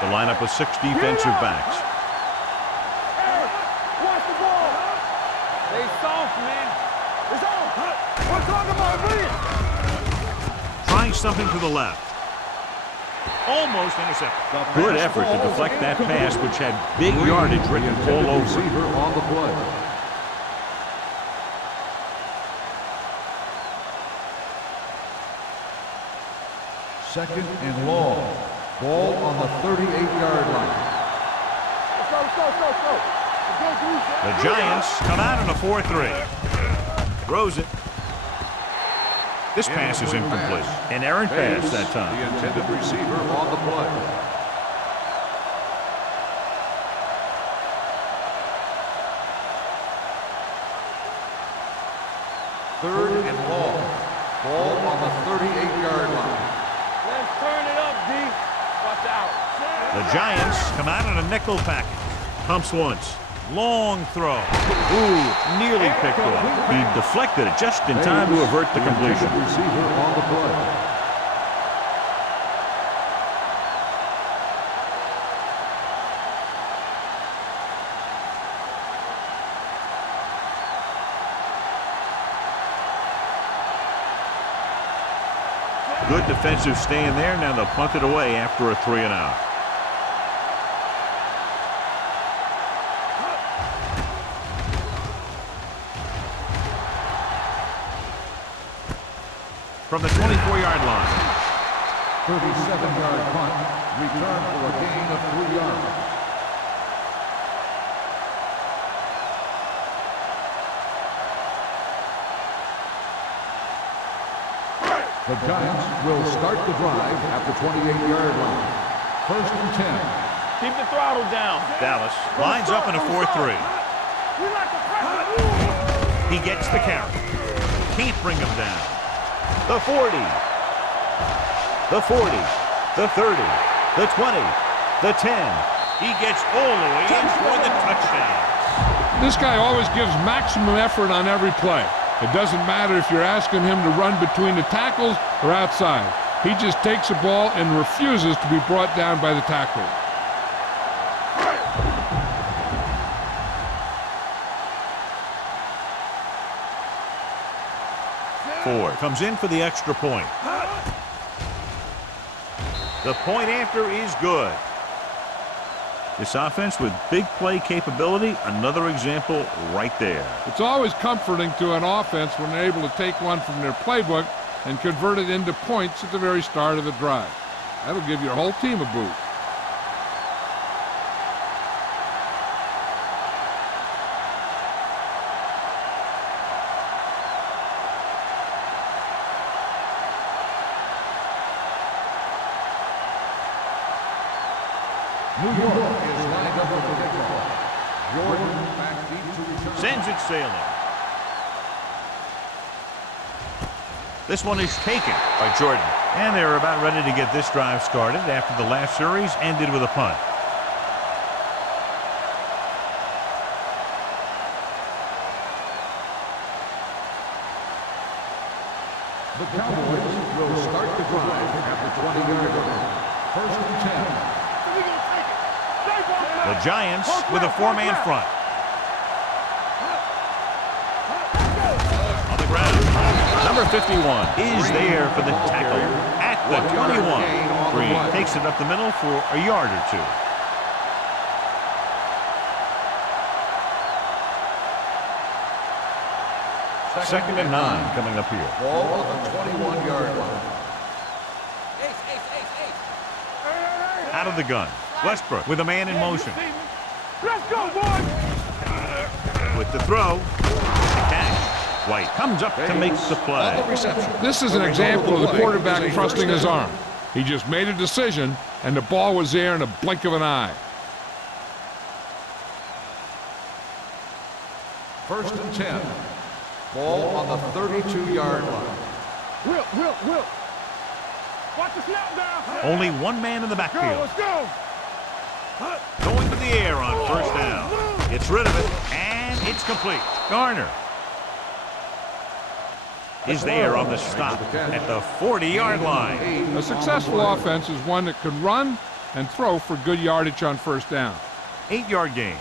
The lineup with 6 defensive backs. Hey, watch the ball. Stay soft, man. It's on. We're talking about brilliant. Trying something to the left. Almost intercepted. Good effort to deflect that pass, which had big yardage written all over. Receiver on the play. Second and long. Ball on the 38-yard line. Let's go. The Giants come out in a 4-3. Throws it. This pass is incomplete. An errant pass that time. The intended receiver on the play. Third and long. Ball on the 38-yard line. Let's turn it up, D. Watch out. The Giants come out in a nickel package. Pumps once. Long throw. Ooh, nearly picked off. He deflected it just in time to avert the completion. Receiver on the play. Good defensive stand there. Now they'll punt it away after a 3-and-out. From the 24-yard line. 37-yard punt. Return for a gain of 3 yards. The Giants will start the drive at the 28-yard line. 1st and 10. Keep the throttle down. Dallas lines up in a 4-3. We like to press. He gets the carry. Can't bring him down. The 40. The 40. The 30. The 20. The 10. He gets all the way in for the touchdown. This guy always gives maximum effort on every play. It doesn't matter if you're asking him to run between the tackles or outside. He just takes the ball and refuses to be brought down by the tackler. Ford comes in for the extra point. The point after is good. This offense with big play capability, another example right there. It's always comforting to an offense when they're able to take one from their playbook and convert it into points at the very start of the drive. That'll give your whole team a boost. New York is lined up with the kickoff. Jordan back deep to return. Sends it sailing. This one is taken by Jordan. And they're about ready to get this drive started after the last series ended with a punt. The Cowboys will start the drive at the 20-yard line. 1st and 10. The Giants with a 4-man front. On the ground. Number 51 is there for the tackle at the 21. Green takes it up the middle for a yard or two. Second and 9 coming up here. Ball on the 21-yard line. Out of the gun. Westbrook with a man in motion. Let's go, boys! With the throw. The catch. White comes up to make the play. This is an example of the quarterback trusting his arm. He just made a decision, and the ball was there in a blink of an eye. 1st and 10. Ball on the 32-yard line. Will. Watch the snap down. Only one man in the backfield. Let's go. Going to the air on 1st down. Gets rid of it, and it's complete. Garner is there on the stop at the 40-yard line. A successful offense is one that can run and throw for good yardage on 1st down. 8-yard gain.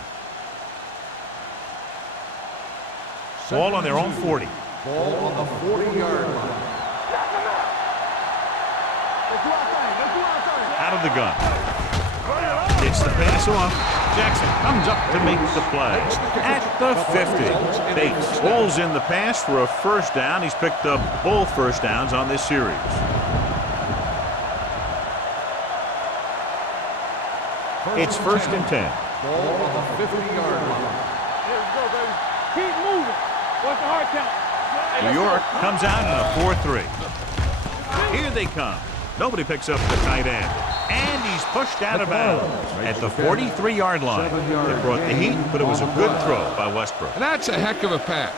Ball on their own 40. Ball on the 40-yard line. Out of the gun. It's the pass off. Jackson comes up to make the play. At the 50. Bates pulls in the pass for a 1st down. He's picked up both 1st downs on this series. It's 1st and 10. Ball on the 50-yard line. Here we go, baby. Keep moving. What's the hard count? New York comes out in a 4-3. Here they come. Nobody picks up the tight end. And he's pushed out of bounds at the 43-yard line. It brought the heat, but it was a good throw by Westbrook. And that's a heck of a pass.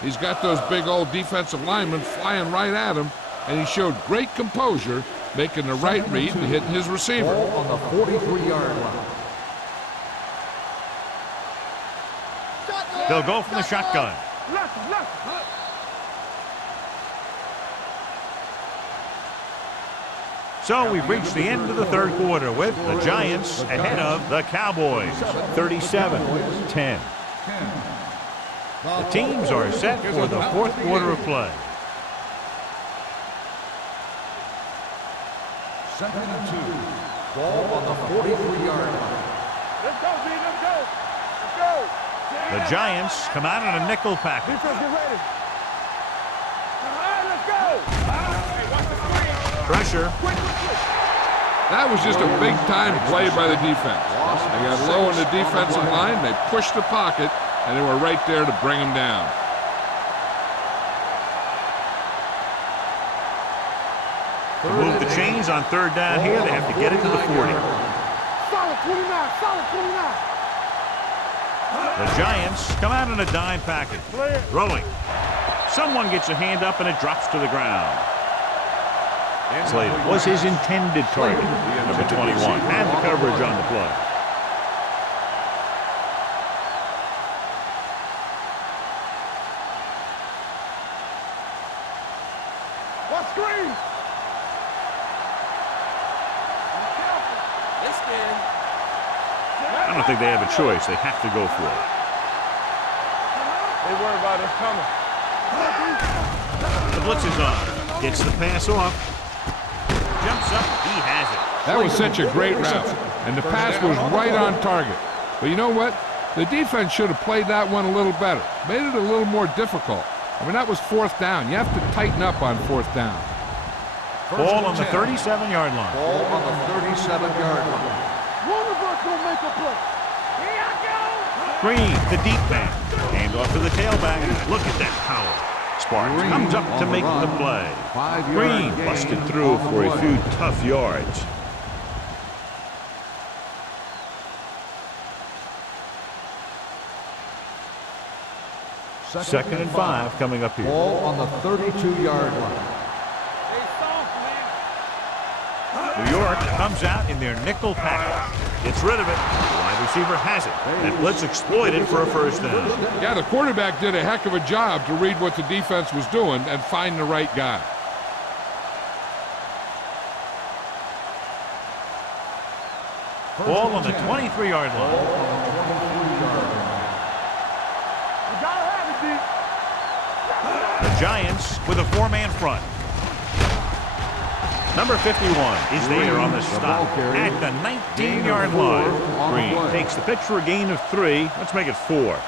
He's got those big old defensive linemen flying right at him, and he showed great composure, making the right read and hitting his receiver. Ball on the 43-yard line. They'll go from the shotgun. So we've reached the end of the third quarter with the Giants ahead of the Cowboys, 37-10. The teams are set for the fourth quarter of play. Second and 2. Ball on the 43-yard line. Let's go, B. Let's go. Let's go. The Giants come out in a nickel package. Defense, get ready. All right, let's go. Hey, watch the screen. Pressure. That was just a big-time play by the defense. They got low in the defensive line, they pushed the pocket, and they were right there to bring him down. To move the chains on third down here, they have to get it to the 40. Solid 29, solid 29. The Giants come out in a dime package. Throwing. Someone gets a hand up and it drops to the ground. Slater was his intended target, number 21, and the coverage on the play. What screen? I don't think they have a choice. They have to go for it. They worry about us coming. The blitz is on. Gets the pass off. Jumps up. He has it. That was such a great route, and the pass was right on target. But you know what? The defense should have played that one a little better, made it a little more difficult. I mean, that was fourth down. You have to tighten up on fourth down. Ball on the 37-yard line. Ball on the 37-yard line. One of us gonna make a play. Here I go. Green, the deep man. Hand off to the tailback. Look at that power. Sparks comes up to make the play. Green busted through for a few tough yards. Second and 5 coming up here. Ball on the 32-yard line. Hey, soft, man. New York comes out in their nickel package. Gets rid of it. The wide receiver has it. And blitz exploited for a first down. Yeah, the quarterback did a heck of a job to read what the defense was doing and find the right guy. Ball on the 23-yard line. You gotta have it, D. The Giants with a four-man front. Number 51 is there on the stop at the 19-yard line. Green takes the pitch for a gain of 3. Let's make it 4.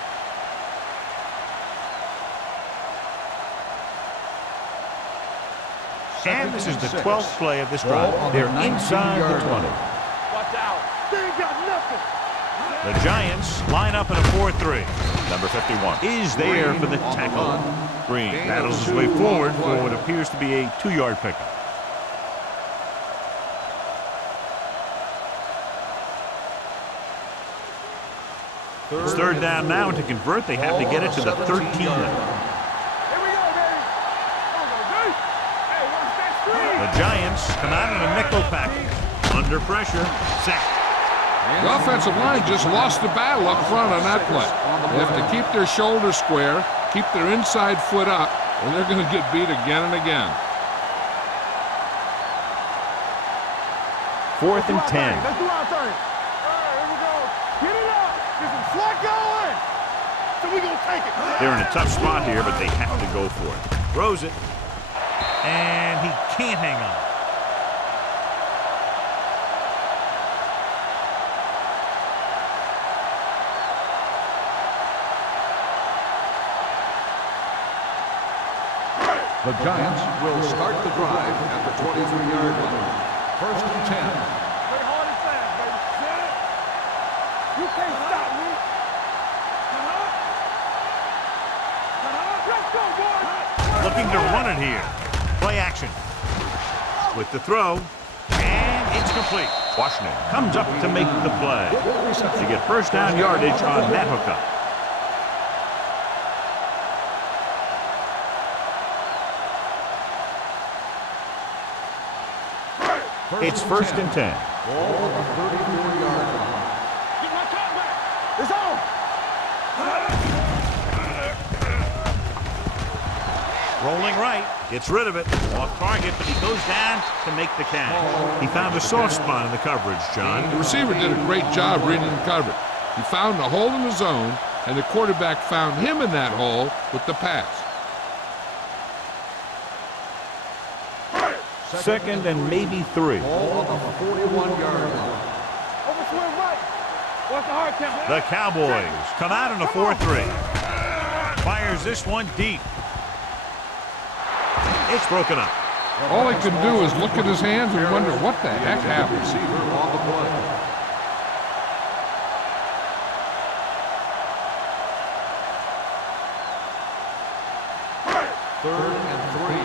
And this is the 12th play of this drive. They're inside the 20. Watch out. They ain't got nothing. The Giants line up in a 4-3. Number 51 is there for the tackle. Green battles his way forward for what appears to be a 2-yard pickup. It's third down now, and to convert, they have to get it to the 13. Here we go, baby. Hey, watch that screen. The Giants come out in a nickel package. Under pressure, sacked. The offensive line just lost the battle up front on that play. They have to keep their shoulders square, keep their inside foot up, or they're going to get beat again and again. 4th and 10. Let's do our thing. All right, here we go. Get it up. Get some slack going. So we gonna take it. They're in a tough spot here, but they have to go for it. Throws it, and he can't hang on. The Giants will start the drive at the 23-yard line. First and 10. Play hard and fast, baby. Set it. You can't stop me. Let's go, boys. Looking to run it here. Play action. With the throw, and it's complete. Washington comes up to make the play. They get first down yardage on that hookup. It's first and 10. Ball on the 34-yard line. Get my cut back. It's on. Rolling right. Gets rid of it. Off target, but he goes down to make the catch. He found a soft spot in the coverage, John. The receiver did a great job reading the coverage. He found a hole in the zone, and the quarterback found him in that hole with the pass. Second and maybe 3. Ball on the 41-yard line. Overswing right. What's the hard count? The Cowboys come out in a 4-3. Fires this one deep. It's broken up. All he can do is look at his hands and wonder what the heck happened. Receiver on the play. Third and 3.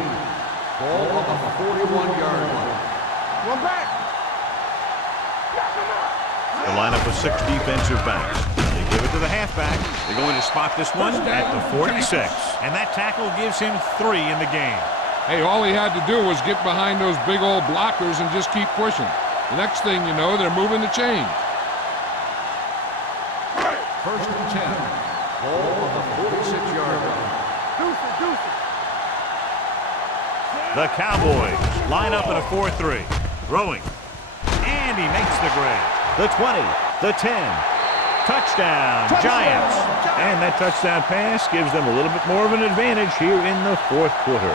Ball on the 41-yard line. One back. The lineup of 6 defensive backs. They give it to the halfback. They're going to spot this one at the 46. And that tackle gives him 3 in the game. Hey, all he had to do was get behind those big old blockers and just keep pushing. The next thing you know, they're moving the chains. First and 10. Ball on the 46-yard line. Deuce it. The Cowboys line up in a 4-3. Throwing. And he makes the grab. The 20. The 10. Touchdown, Giants. And that touchdown pass gives them a little bit more of an advantage here in the 4th quarter.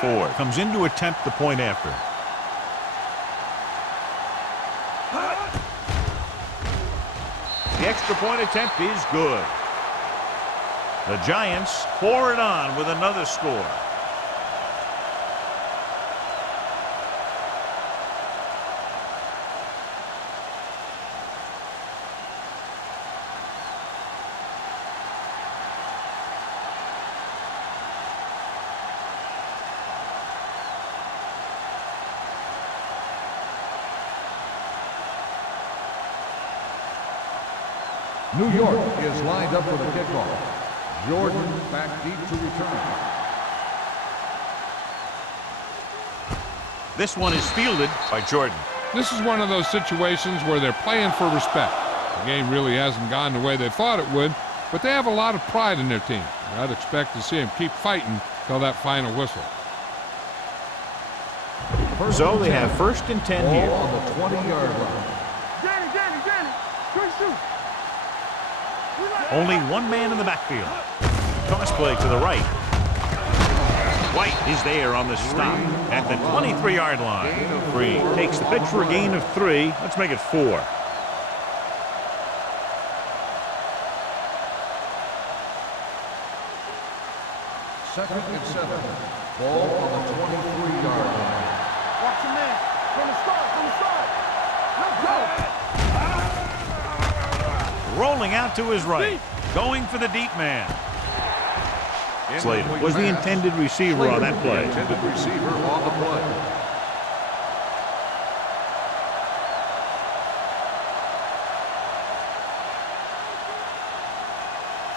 Ford comes in to attempt the point after. The extra point attempt is good. The Giants pour it on with another score. New York is lined up for the kickoff. Jordan back deep to return. This one is fielded by Jordan. This is one of those situations where they're playing for respect. The game really hasn't gone the way they thought it would, but they have a lot of pride in their team. I'd expect to see them keep fighting till that final whistle. So they have first and 10 here. Ball on the 20-yard line. Danny. Good shoot. Only one man in the backfield. Toss play to the right. White is there on the stop at the 23-yard line. Green takes the pitch for a gain of 3. Let's make it 4. Second and 7. Ball on the 23-yard line. Watch your man. From the start. Let's go. Rolling out to his right. Going for the deep man. Slater was the intended receiver on that play. Intended receiver on the play.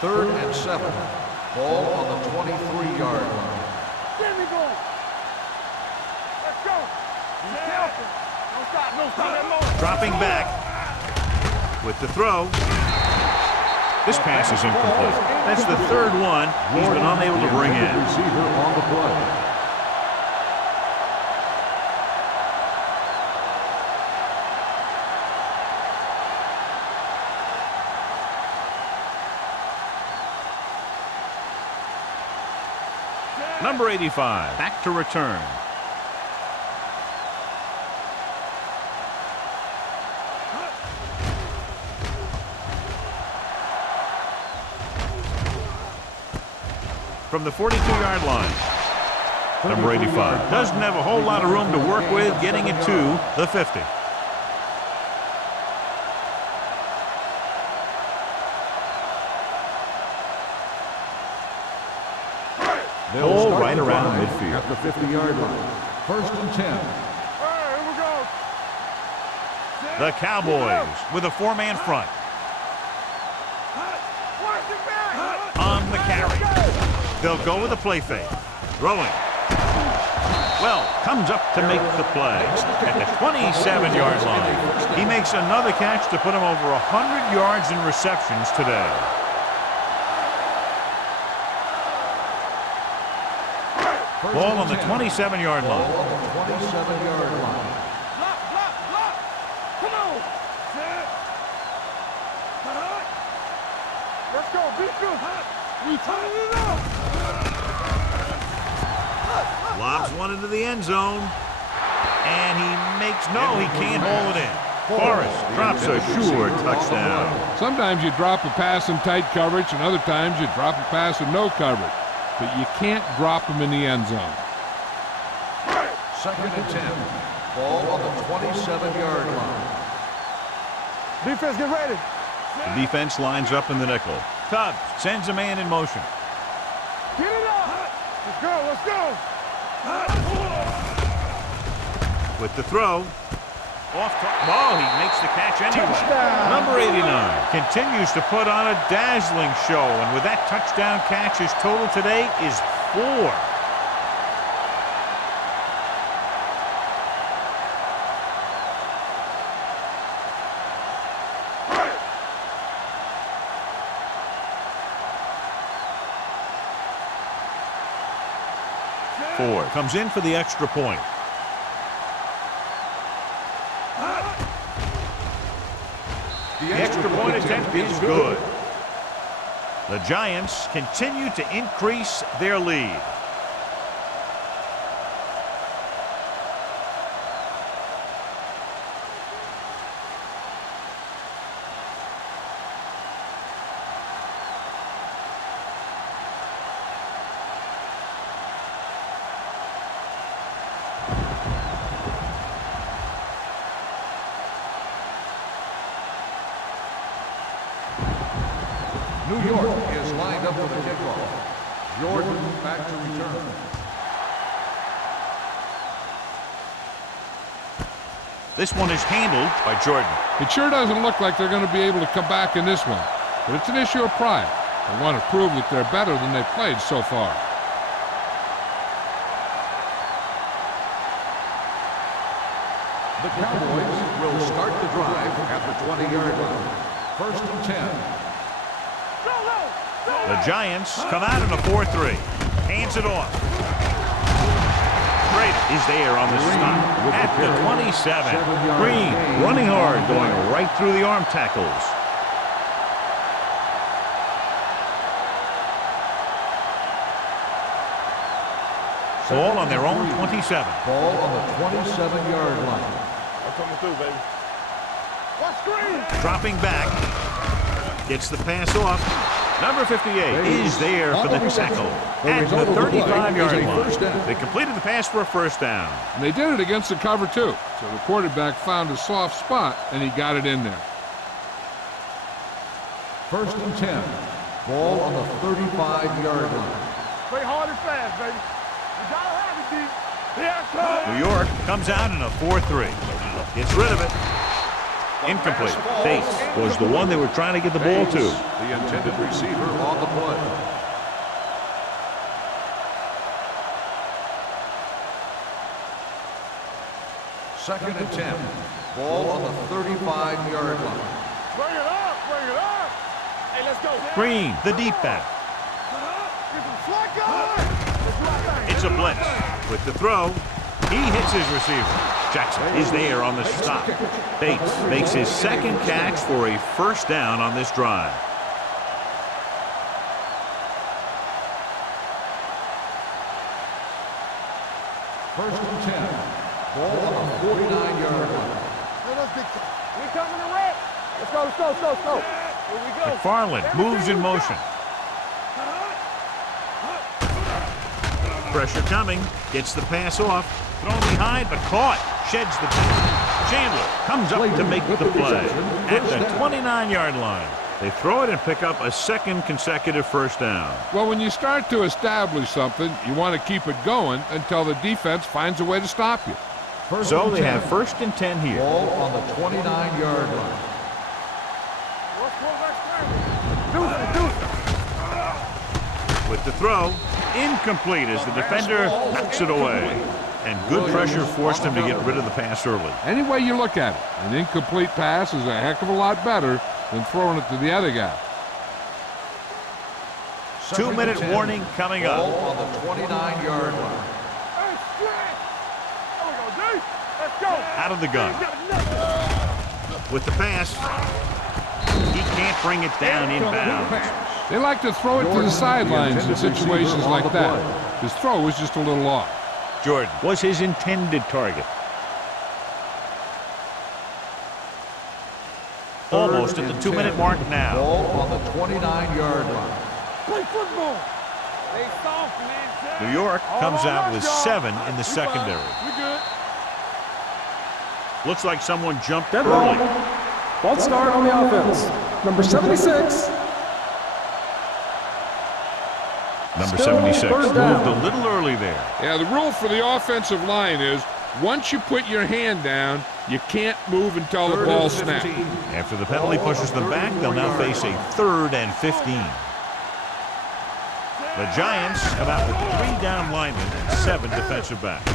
Third and 7. Ball on the 23-yard line. There we go. Let's go. Be careful. Don't stop. Dropping back with the throw. This pass is incomplete. That's the 3rd one he's been unable to bring in. Receiver on the play. Number 85, back to return. From the 42-yard line. Number 85 doesn't have a whole lot of room to work with, getting it to the 50. They'll start right the around drive midfield. at the 50-yard line. First and 10. Here we go. The Cowboys with a 4-man front. Watch your back. On the carry. They'll go with a play fake. Throwing. Well, comes up to make the play at the 27-yard line. He makes another catch to put him over 100 yards in receptions today. Ball on the 27-yard line. Ball on the 27-yard line. Block, block, block. Come on. Let's go. Be good. We turning it up. Lobs one into the end zone. And he makes, no, he can't hold it in. Forrest drops a sure touchdown. Sometimes you drop a pass in tight coverage, and other times you drop a pass in no coverage. But you can't drop them in the end zone. 2nd and 10. Ball on the 27-yard line. Defense, get ready. The defense lines up in the nickel. Tubbs sends a man in motion. Get it up. Let's go, let's go. With the throw. Off to, oh, he makes the catch anyway. Touchdown. Number 89 continues to put on a dazzling show, and with that touchdown catch, his total today is 4. Comes in for the extra point. The extra point attempt is good. The Giants continue to increase their lead. New York is lined up for the kickoff. Jordan back to return. This one is handled by Jordan. It sure doesn't look like they're going to be able to come back in this one, but it's an issue of pride. They want to prove that they're better than they've played so far. The Cowboys will start the drive at the 20-yard line. 1st and 10. The Giants come out in a 4-3. Hands it off. Brady is there on the stop at the 27. Green running hard, going right through the arm tackles. Ball on their own 27. Ball on the 27-yard line. I'm coming through, baby. Watch screen. Dropping back. Gets the pass off. Number 58 is there for the tackle at the 35-yard line. They completed the pass for a first down. And they did it against the cover, too. So the quarterback found a soft spot, and he got it in there. 1st and 10. Ball on the 35-yard line. Play hard and fast, baby. You gotta have it, D. Yeah, New York comes out in a 4-3. Gets rid of it. Incomplete. Bates was the one they were trying to get the ball to. The intended receiver on the play. Second and 10. Ball on the 35-yard line. bring it up, bring it up. Hey, let's go. Green, the deep back. Get some slack going. It's a blitz. With the throw, he hits his receiver. Jackson is there on the stop. Bates makes his second catch for a first down on this drive. First and 10. Ball on the 49-yard line. We coming to wreck. Let's go, let's go, let's go, let's go. Here we go. McFarland moves in motion. Pressure coming. Gets the pass off. Thrown behind, but caught. Sheds the pass. Chandler comes up to make the play at the 29-yard line. They throw it and pick up a second consecutive first down. Well, when you start to establish something, you want to keep it going until the defense finds a way to stop you. So they have 1st and 10 here. Ball on the 29-yard line. With the throw, incomplete as the defender knocks it away. And good pressure forced him to get rid of the pass early. Any way you look at it, an incomplete pass is a heck of a lot better than throwing it to the other guy. 2-minute warning coming up. Ball on the 29-yard line. Let's go. Out of the gun. With the pass, he can't bring it down inbounds. They like to throw it to the sidelines in situations like that. His throw was just a little off. Jordan was his intended target. Almost at the 2-minute mark now. Ball on the 29-yard line. Play football. They soft, man. New York comes out with 7 in the secondary. We good. Looks like someone jumped Dead ball. early. False start on the offense. Number 76. Number Still 76 first down. moved a little early there. Yeah, the rule for the offensive line is once you put your hand down, you can't move until the ball snaps. After the penalty pushes them back, they'll now face a 3rd and 15. The Giants come out with 3 down linemen and 7 defensive backs.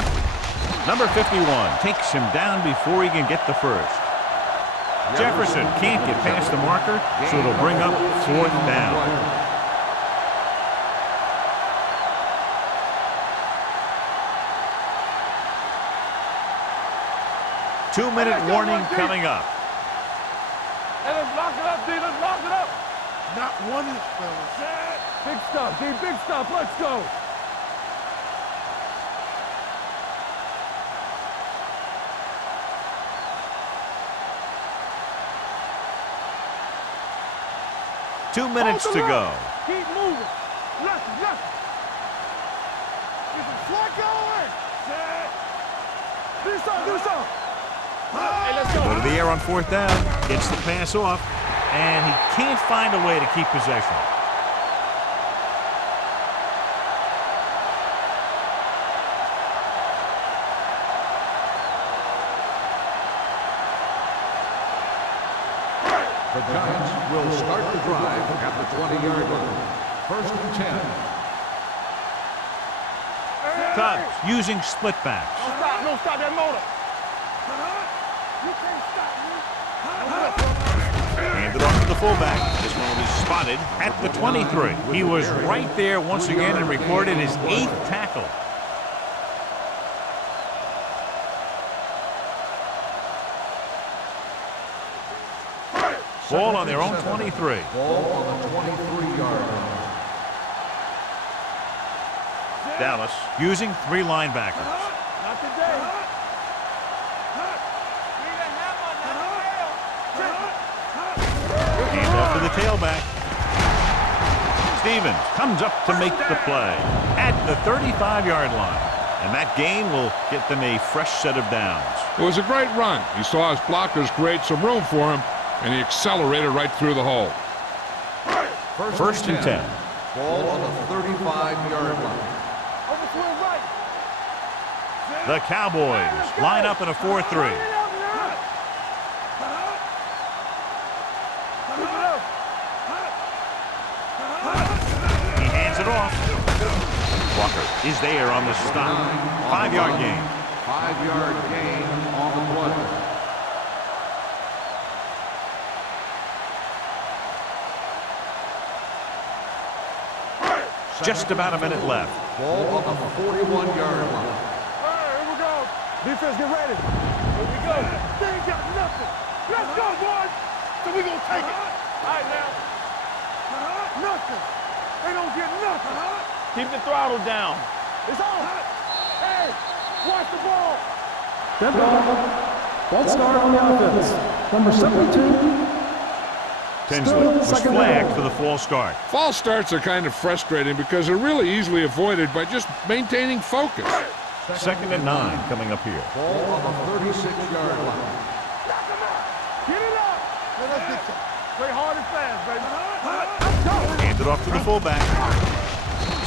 Number 51 takes him down before he can get the first. Jefferson can't get past the marker, so it'll bring up 4th down. Two-minute warning coming up. Hey, let's lock it up, D. Let's lock it up. Not one inch, fellas. Big stuff, D. Big stuff. Let's go. Two minutes to go. Keep moving. Left. Get some slack going. Do something. Hey, let's go. Go to the air on 4th down. Gets the pass off. And he can't find a way to keep possession. The Giants will start the drive at the 20-yard line. 1st and 10. Cubs using split backs. Don't stop that motor. You can't stop me. Handed off to the fullback. This one will be spotted at the 23. He was right there once again and recorded his 8th tackle. Ball on their own 23. Ball on the 23-yard line. Dallas using 3 linebackers. Not today. Hand off to the tailback. Stevens comes up to make the play at the 35-yard line. And that gain will get them a fresh set of downs. It was a great run. He saw his blockers create some room for him, and he accelerated right through the hole. 1st and 10. Ball on the 35-yard line. Over to his right. The Cowboys line up in a 4-3. He hands it off. Walker is there on the stop. 5-yard gain. 5-yard gain on the play. Just about a minute left. Ball on the 41-yard line. All right, here we go. Defense, get ready. Here we go. They ain't got nothing. Let's go, boys. So we gonna take it. All right, now. Nothing. They don't get nothing. Keep the throttle down. It's on. Hey, watch the ball. Dead ball. False start on the offense. Number 72. Tinsley was flagged for the false start. False starts are kind of frustrating because they're really easily avoided by just maintaining focus. 2nd and 9 coming up here. Ball on the 36-yard line. Get it up. Let's get you. Play hard and fast, baby. Let's go. Handed off to the fullback.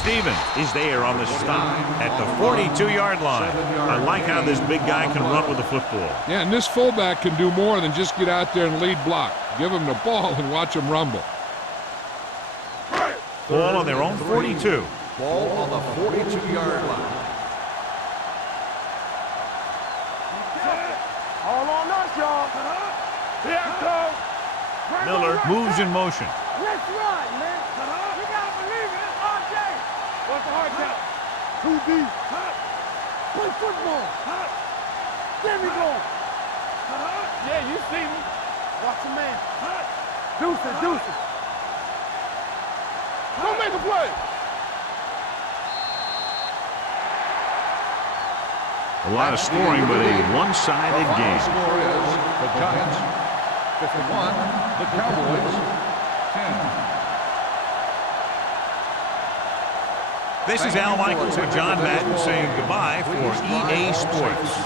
Stevens is there on the stop at the 42-yard line. I like how this big guy can run with the football. Yeah, and this fullback can do more than just get out there and lead block. Give him the ball and watch him rumble. Ball on their own 42. Ball on the 42-yard line. Miller moves in motion. Let's ride, man. We gotta believe it. It's our game. What's the hard count? 2 deep. Play football. There we go. Yeah, you see me. Watch your man. Deuce it. Go make a play. A lot of scoring, but a one-sided The game. score is the Giants 51, the Cowboys 10. This is Al Michaels and John Madden saying goodbye for EA Sports.